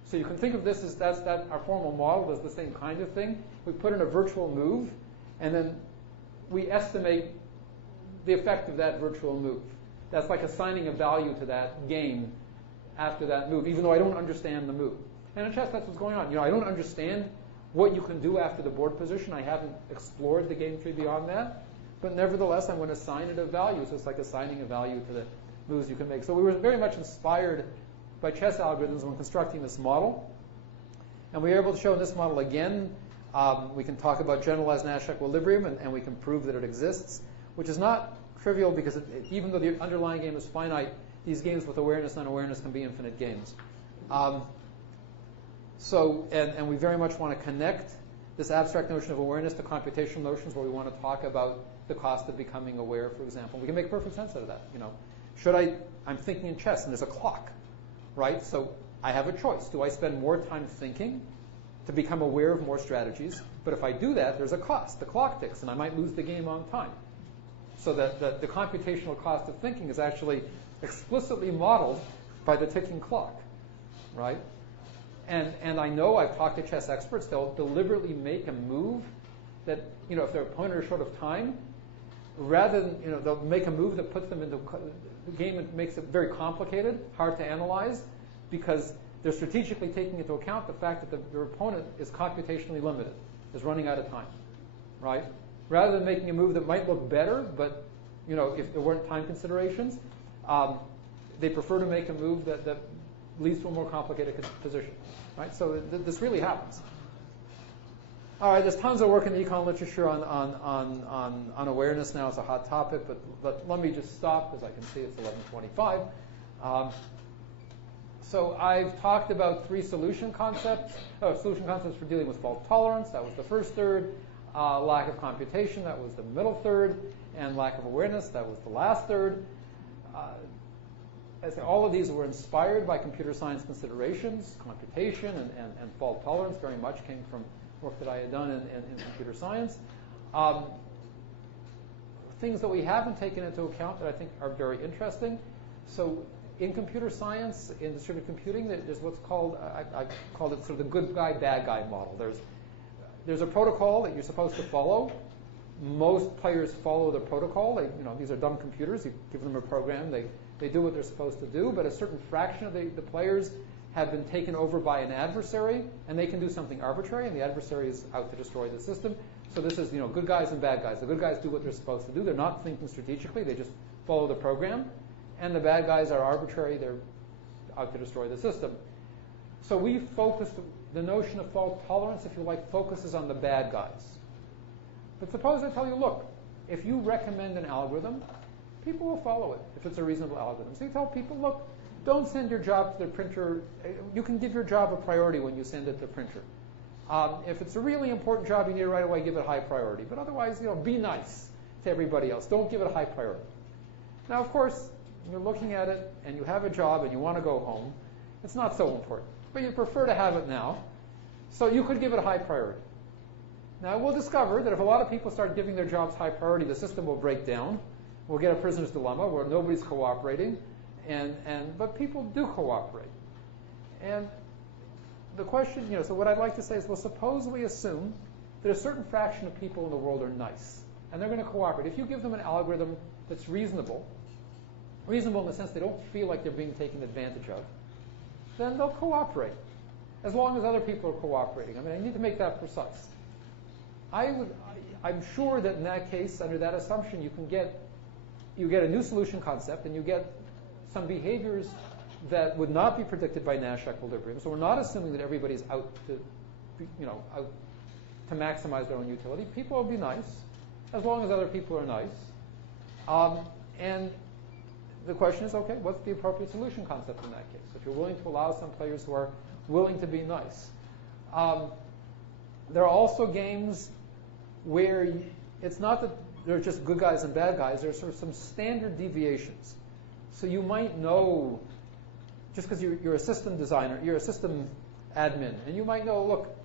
So you can think of this as that our formal model does the same kind of thing. We put in a virtual move, and then we estimate the effect of that virtual move. That's like assigning a value to that game after that move, even though I don't understand the move. And in chess, that's what's going on. I don't understand what you can do after the board position. I haven't explored the game tree beyond that. But nevertheless, I'm going to assign it a value. So it's like assigning a value to the moves you can make. So we were very much inspired by chess algorithms when constructing this model. And we were able to show in this model again, we can talk about generalized Nash equilibrium, and we can prove that it exists, which is not trivial because even though the underlying game is finite, these games with awareness and unawareness can be infinite games. And we very much want to connect this abstract notion of awareness to computational notions where we want to talk about the cost of becoming aware, for example. We can make perfect sense out of that. I'm thinking in chess and there's a clock, right? So I have a choice. Do I spend more time thinking to become aware of more strategies? But if I do that, there's a cost. The clock ticks and I might lose the game on time. So that the computational cost of thinking is actually explicitly modeled by the ticking clock, right? And I know I've talked to chess experts. They'll deliberately make a move that, if their opponent is short of time, rather than, they'll make a move that puts them into the game and makes it very complicated, hard to analyze, because they're strategically taking into account the fact that their opponent is computationally limited, is running out of time, right? Rather than making a move that might look better, but, if there weren't time considerations, they prefer to make a move that leads to a more complicated position, right? So this really happens. All right, there's tons of work in the econ literature on awareness now. It's a hot topic, but let me just stop because I can see it's 11:25. So I've talked about three solution concepts for dealing with fault tolerance. That was the first third. Lack of computation, that was the middle third. And lack of awareness, that was the last third. All of these were inspired by computer science considerations. Computation and fault tolerance very much came from work that I had done in computer science. Things that we haven't taken into account that I think are very interesting. So in computer science, in distributed computing, there's what's called, I called it sort of the good guy, bad guy model. There's a protocol that you're supposed to follow. Most players follow the protocol. These are dumb computers. You give them a program. They do what they're supposed to do, but a certain fraction of the players have been taken over by an adversary, and they can do something arbitrary, and the adversary is out to destroy the system. So this is, good guys and bad guys. The good guys do what they're supposed to do. They're not thinking strategically. They just follow the program. And the bad guys are arbitrary. They're out to destroy the system. So we focused, the notion of fault tolerance, if you like, focuses on the bad guys. But suppose I tell you, look, if you recommend an algorithm, people will follow it if it's a reasonable algorithm. So you tell people, look, don't send your job to the printer. You can give your job a priority when you send it to the printer. If it's a really important job you need right away, give it high priority. But otherwise, be nice to everybody else. Don't give it a high priority. Now, of course, you're looking at it and you have a job and you want to go home. It's not so important. But you prefer to have it now. So you could give it a high priority. Now, we'll discover that if a lot of people start giving their jobs high priority, the system will break down. We'll get a prisoner's dilemma where nobody's cooperating, but people do cooperate. And the question, so what I'd like to say is, well, suppose we assume that a certain fraction of people in the world are nice, and they're going to cooperate. If you give them an algorithm that's reasonable in the sense they don't feel like they're being taken advantage of, then they'll cooperate, as long as other people are cooperating. I mean, I need to make that precise. I'm sure that in that case, under that assumption, you get a new solution concept, and you get some behaviors that would not be predicted by Nash equilibrium. So we're not assuming that everybody's out to maximize their own utility. People will be nice, as long as other people are nice. And the question is, okay, what's the appropriate solution concept in that case? If you're willing to allow some players who are willing to be nice. There are also games where it's not that there are just good guys and bad guys. There's sort of some standard deviations. So you might know, just because you're a system designer, you're a system admin, and you might know, look,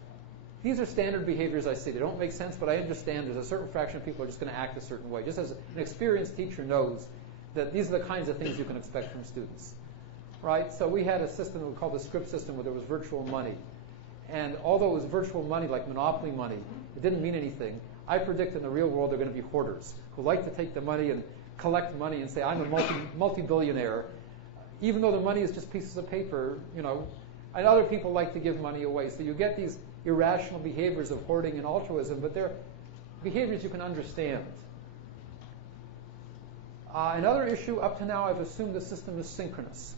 these are standard behaviors I see. They don't make sense, but I understand there's a certain fraction of people are just going to act a certain way. Just as an experienced teacher knows that these are the kinds of things you can expect from students, right? So we had a system that we called the script system where there was virtual money. And although it was virtual money, like monopoly money, it didn't mean anything. I predict in the real world there are going to be hoarders who like to take the money and collect money and say, I'm a multi-billionaire, even though the money is just pieces of paper, and other people like to give money away. So you get these irrational behaviors of hoarding and altruism, but they're behaviors you can understand. Another issue, up to now, I've assumed the system is synchronous.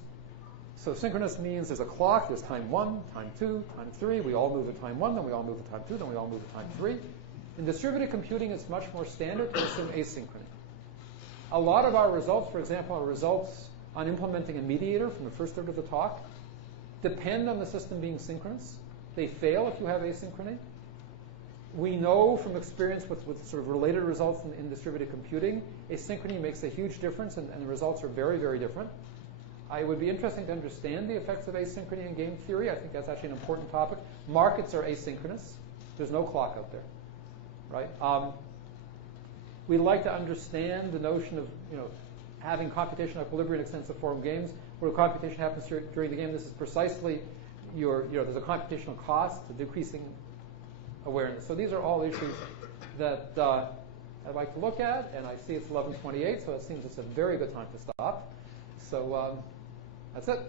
So synchronous means there's a clock, there's time 1, time 2, time 3. We all move at time 1, then we all move at time 2, then we all move at time 3. In distributed computing, it's much more standard to assume asynchrony. A lot of our results, for example, our results on implementing a mediator from the first third of the talk, depend on the system being synchronous. They fail if you have asynchrony. We know from experience with sort of related results in distributed computing, asynchrony makes a huge difference, and the results are very, very different. It would be interesting to understand the effects of asynchrony in game theory. I think that's actually an important topic. Markets are asynchronous. There's no clock out there, right? We like to understand the notion of having computational equilibrium in extensive form games where computation happens during the game. This is precisely there's a computational cost to decreasing awareness. So these are all issues that I'd like to look at, and I see it's 11:28, so it seems it's a very good time to stop. So that's it.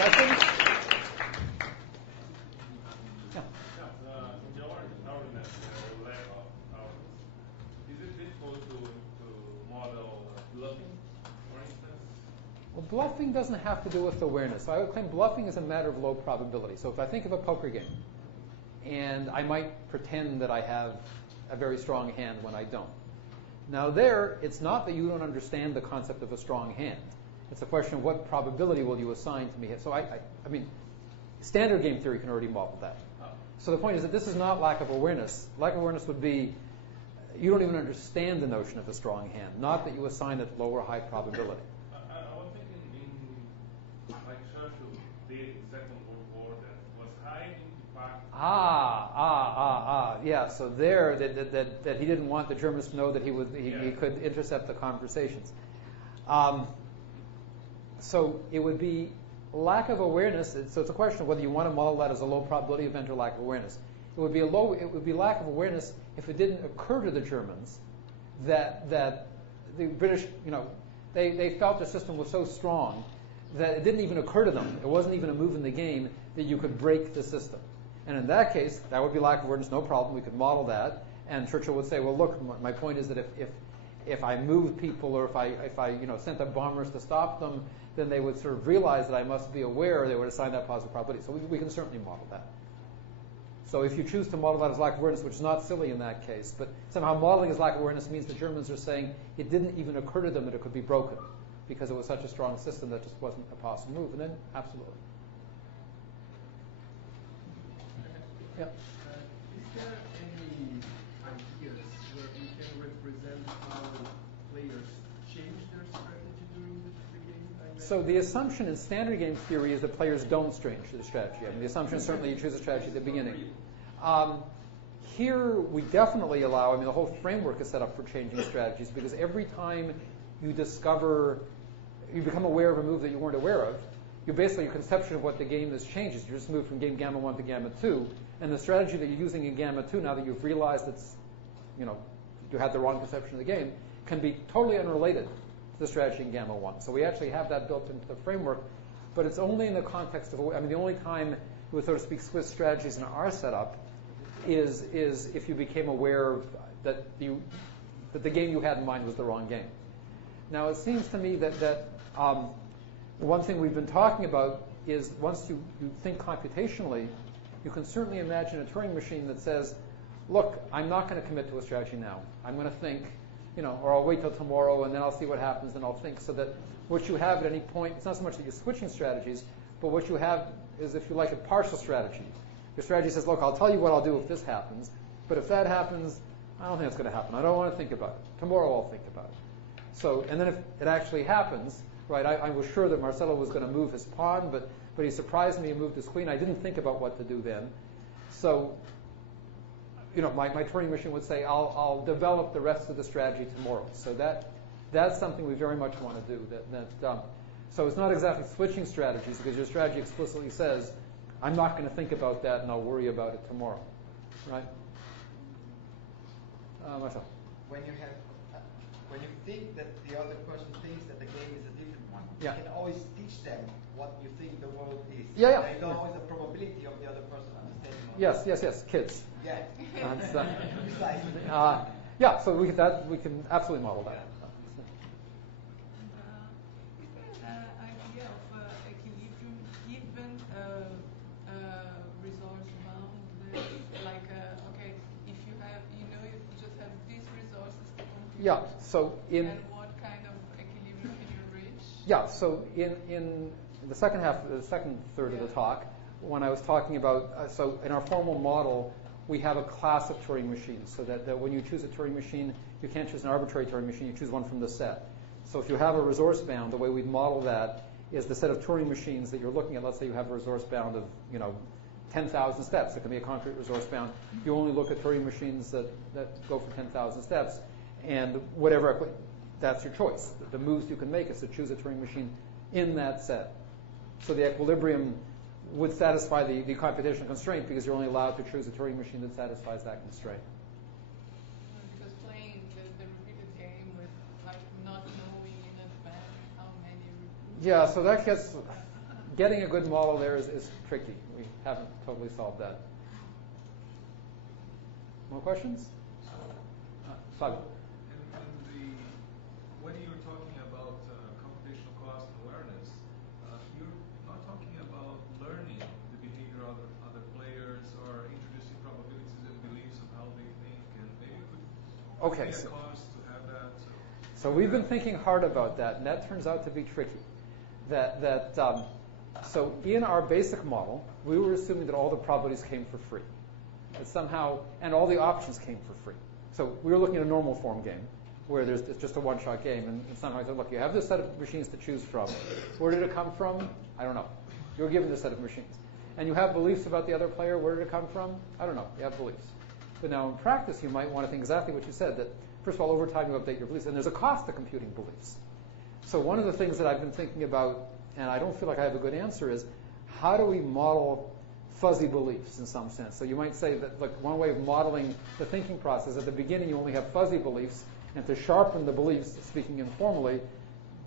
Questions? Yeah. In your argument, lack of ours, is it difficult to model bluffing, for instance? Well, bluffing doesn't have to do with awareness. So I would claim bluffing is a matter of low probability. So if I think of a poker game, and I might pretend that I have a very strong hand when I don't. Now there, it's not that you don't understand the concept of a strong hand. It's a question of what probability will you assign to me. So I mean, standard game theory can already model that. So the point is that this is not lack of awareness. Lack of awareness would be you don't even understand the notion of a strong hand, not that you assign it low or high probability. I was thinking in like Churchill did in Second World War that was high impact. Yeah. So there, that he didn't want the Germans to know that he could intercept the conversations. So it would be lack of awareness. So it's a question of whether you want to model that as a low probability event or lack of awareness. It would be lack of awareness if it didn't occur to the Germans that the British, they felt the system was so strong that it didn't even occur to them. It wasn't even a move in the game that you could break the system. And in that case, that would be lack of awareness, no problem. We could model that. And Churchill would say, well, look, my point is that if I moved people or if I sent up bombers to stop them, then they would sort of realize that I must be aware. They would assign that positive probability. So we can certainly model that. So if you choose to model that as lack of awareness, which is not silly in that case, but somehow modeling as lack of awareness means the Germans are saying it didn't even occur to them that it could be broken because it was such a strong system that just wasn't a possible move. And then, absolutely. Yeah. Is there any ideas where we can represent how players change their strategy during the game? I So the assumption in standard game theory is that players don't change the strategy. I mean, the assumption is certainly you choose a strategy at the beginning. Here, we definitely allow, I mean, the whole framework is set up for changing strategies because every time you become aware of a move that you weren't aware of, your conception of what the game is changes. You just move from game gamma 1 to gamma 2, and the strategy that you're using in gamma 2, now that you've realized you had the wrong conception of the game, can be totally unrelated to the strategy in gamma 1. So we actually have that built into the framework, but it's only in the context of, the only time we would, so to speak, switch strategies in our setup is if you became aware that the game you had in mind was the wrong game. Now, it seems to me that one thing we've been talking about is once you think computationally, you can certainly imagine a Turing machine that says, look, I'm not going to commit to a strategy now. I'm going to think, or I'll wait till tomorrow and then I'll see what happens and I'll think, so that what you have at any point, it's not so much that you're switching strategies, but what you have is, if you like, a partial strategy. Your strategy says, look, I'll tell you what I'll do if this happens, but if that happens, I don't think it's going to happen. I don't want to think about it. Tomorrow I'll think about it. So, and then if it actually happens, right, I was sure that Marcelo was going to move his pawn, but he surprised me and moved his queen. I didn't think about what to do then. So, my Turing machine would say, I'll develop the rest of the strategy tomorrow. So that's something we very much want to do. So it's not exactly switching strategies because your strategy explicitly says, I'm not going to think about that and I'll worry about it tomorrow, right? Marcelo. When you think that the other person thinks that the game is a different one, Yeah. you can always teach them what you think the world is. Yeah. They know always the probability of the other person understanding. Yes, kids. Yeah. Yeah, so we can absolutely model that. Is there an idea of equilibrium given resource bound? Like, okay, if you have, you just have these resources to compute. Yeah, so and what kind of equilibrium can you reach? Yeah, so in the second third of the talk, when I was talking about, so in our formal model, we have a class of Turing machines, so that when you choose a Turing machine, you can't choose an arbitrary Turing machine, you choose one from the set. So if you have a resource bound, the way we'd model that is the set of Turing machines that you're looking at. Let's say you have a resource bound of 10,000 steps. It can be a concrete resource bound. You only look at Turing machines that go for 10,000 steps, and whatever, that's your choice. The moves you can make is to choose a Turing machine in that set. So the equilibrium would satisfy the computational constraint because you're only allowed to choose a Turing machine that satisfies that constraint. Because playing the repeated game with not knowing in advance how many. Yeah, so that getting a good model there is tricky. We haven't totally solved that. More questions? Fabio. When you're talking about computational cost and awareness, you're not talking about learning the behavior of other players or introducing probabilities and beliefs of how they think, and maybe could be a cost to have that. So we've been thinking hard about that, and that turns out to be tricky. So in our basic model, we were assuming that all the probabilities came for free, and all the options came for free. So we were looking at a normal form game, where it's just a one-shot game, and somehow I said, look, you have this set of machines to choose from. Where did it come from? I don't know. You were given this set of machines. And you have beliefs about the other player. Where did it come from? I don't know. You have beliefs. But now in practice, you might want to think exactly what you said, that first of all, over time you update your beliefs, and there's a cost to computing beliefs. So one of the things that I've been thinking about, and I don't feel like I have a good answer, is how do we model fuzzy beliefs in some sense? So you might say that, look, one way of modeling the thinking process, at the beginning you only have fuzzy beliefs, and to sharpen the beliefs, speaking informally,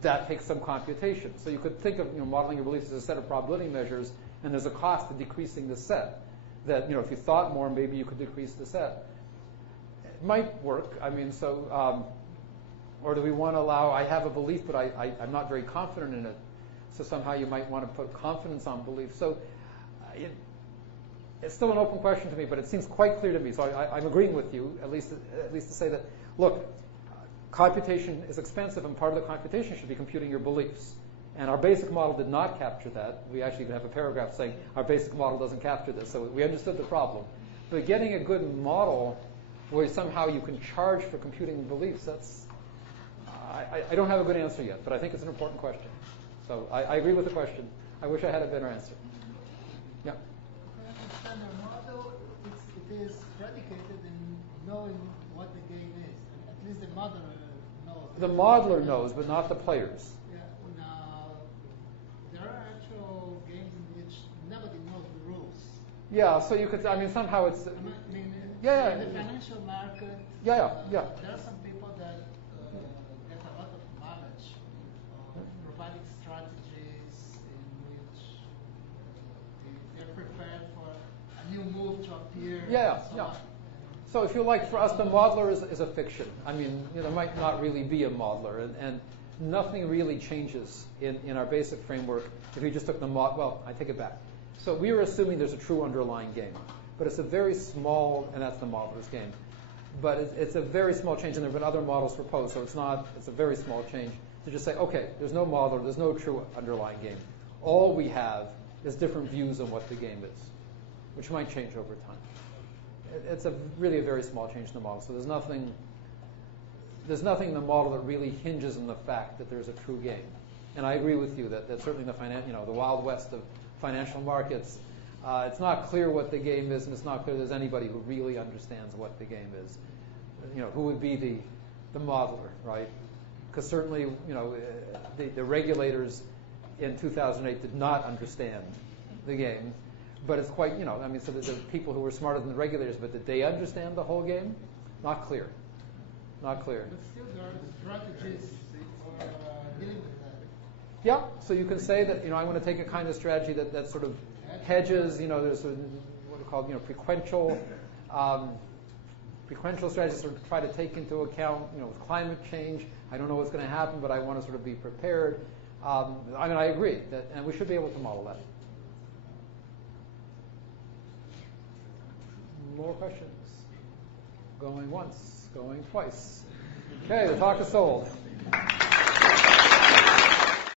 that takes some computation. So you could think of modeling your beliefs as a set of probability measures, and there's a cost to decreasing the set. That if you thought more, maybe you could decrease the set. It might work. I mean, so or do we want to allow? I have a belief, but I'm not very confident in it. So somehow you might want to put confidence on belief. So it's still an open question to me, but it seems quite clear to me. So I'm agreeing with you, at least to say that, look, computation is expensive, and part of the computation should be computing your beliefs. And our basic model did not capture that. We actually even have a paragraph saying our basic model doesn't capture this. So we understood the problem. But getting a good model where somehow you can charge for computing beliefs, I don't have a good answer yet, but I think it's an important question. So I agree with the question. I wish I had a better answer. Yeah. I understand the model, it is predicated in knowing what the game is. At least the modeler knows. The modeler knows, but not the players. Yeah. Now, there are actual games in which nobody knows the rules. Yeah, so you could, I mean, somehow it's... I mean, Yeah, in yeah. the financial market, Yeah. there are some people that get a lot of knowledge of providing strategies in which they're prepared for a new move to appear. Yeah, and so yeah. on. So if you like, for us, the modeler is a fiction. I mean, there might not really be a modeler, and nothing really changes in our basic framework if you just took the well, I take it back. So we were assuming there's a true underlying game, but it's a very small, and that's the modeler's game. But it's a very small change, and there have been other models proposed, so it's a very small change to just say, okay, there's no modeler, there's no true underlying game. All we have is different views on what the game is, which might change over time. It's really a very small change in the model. So there's nothing in the model that really hinges on the fact that there's a true game. And I agree with you that certainly the Wild West of financial markets, it's not clear what the game is, and it's not clear there's anybody who really understands what the game is. Who would be the modeler, right? Because certainly, the regulators in 2008 did not understand the game. But it's quite, so there's people who were smarter than the regulators, but did they understand the whole game? Not clear. Not clear. But still, there are strategies for dealing with that. Yeah, so you can say that, I want to take a kind of strategy that sort of hedges, there's what are called, prequential strategies sort of try to take into account, with climate change. I don't know what's going to happen, but I want to sort of be prepared. I agree that, and we should be able to model that. More questions? Going once, going twice. Okay, the talk is sold.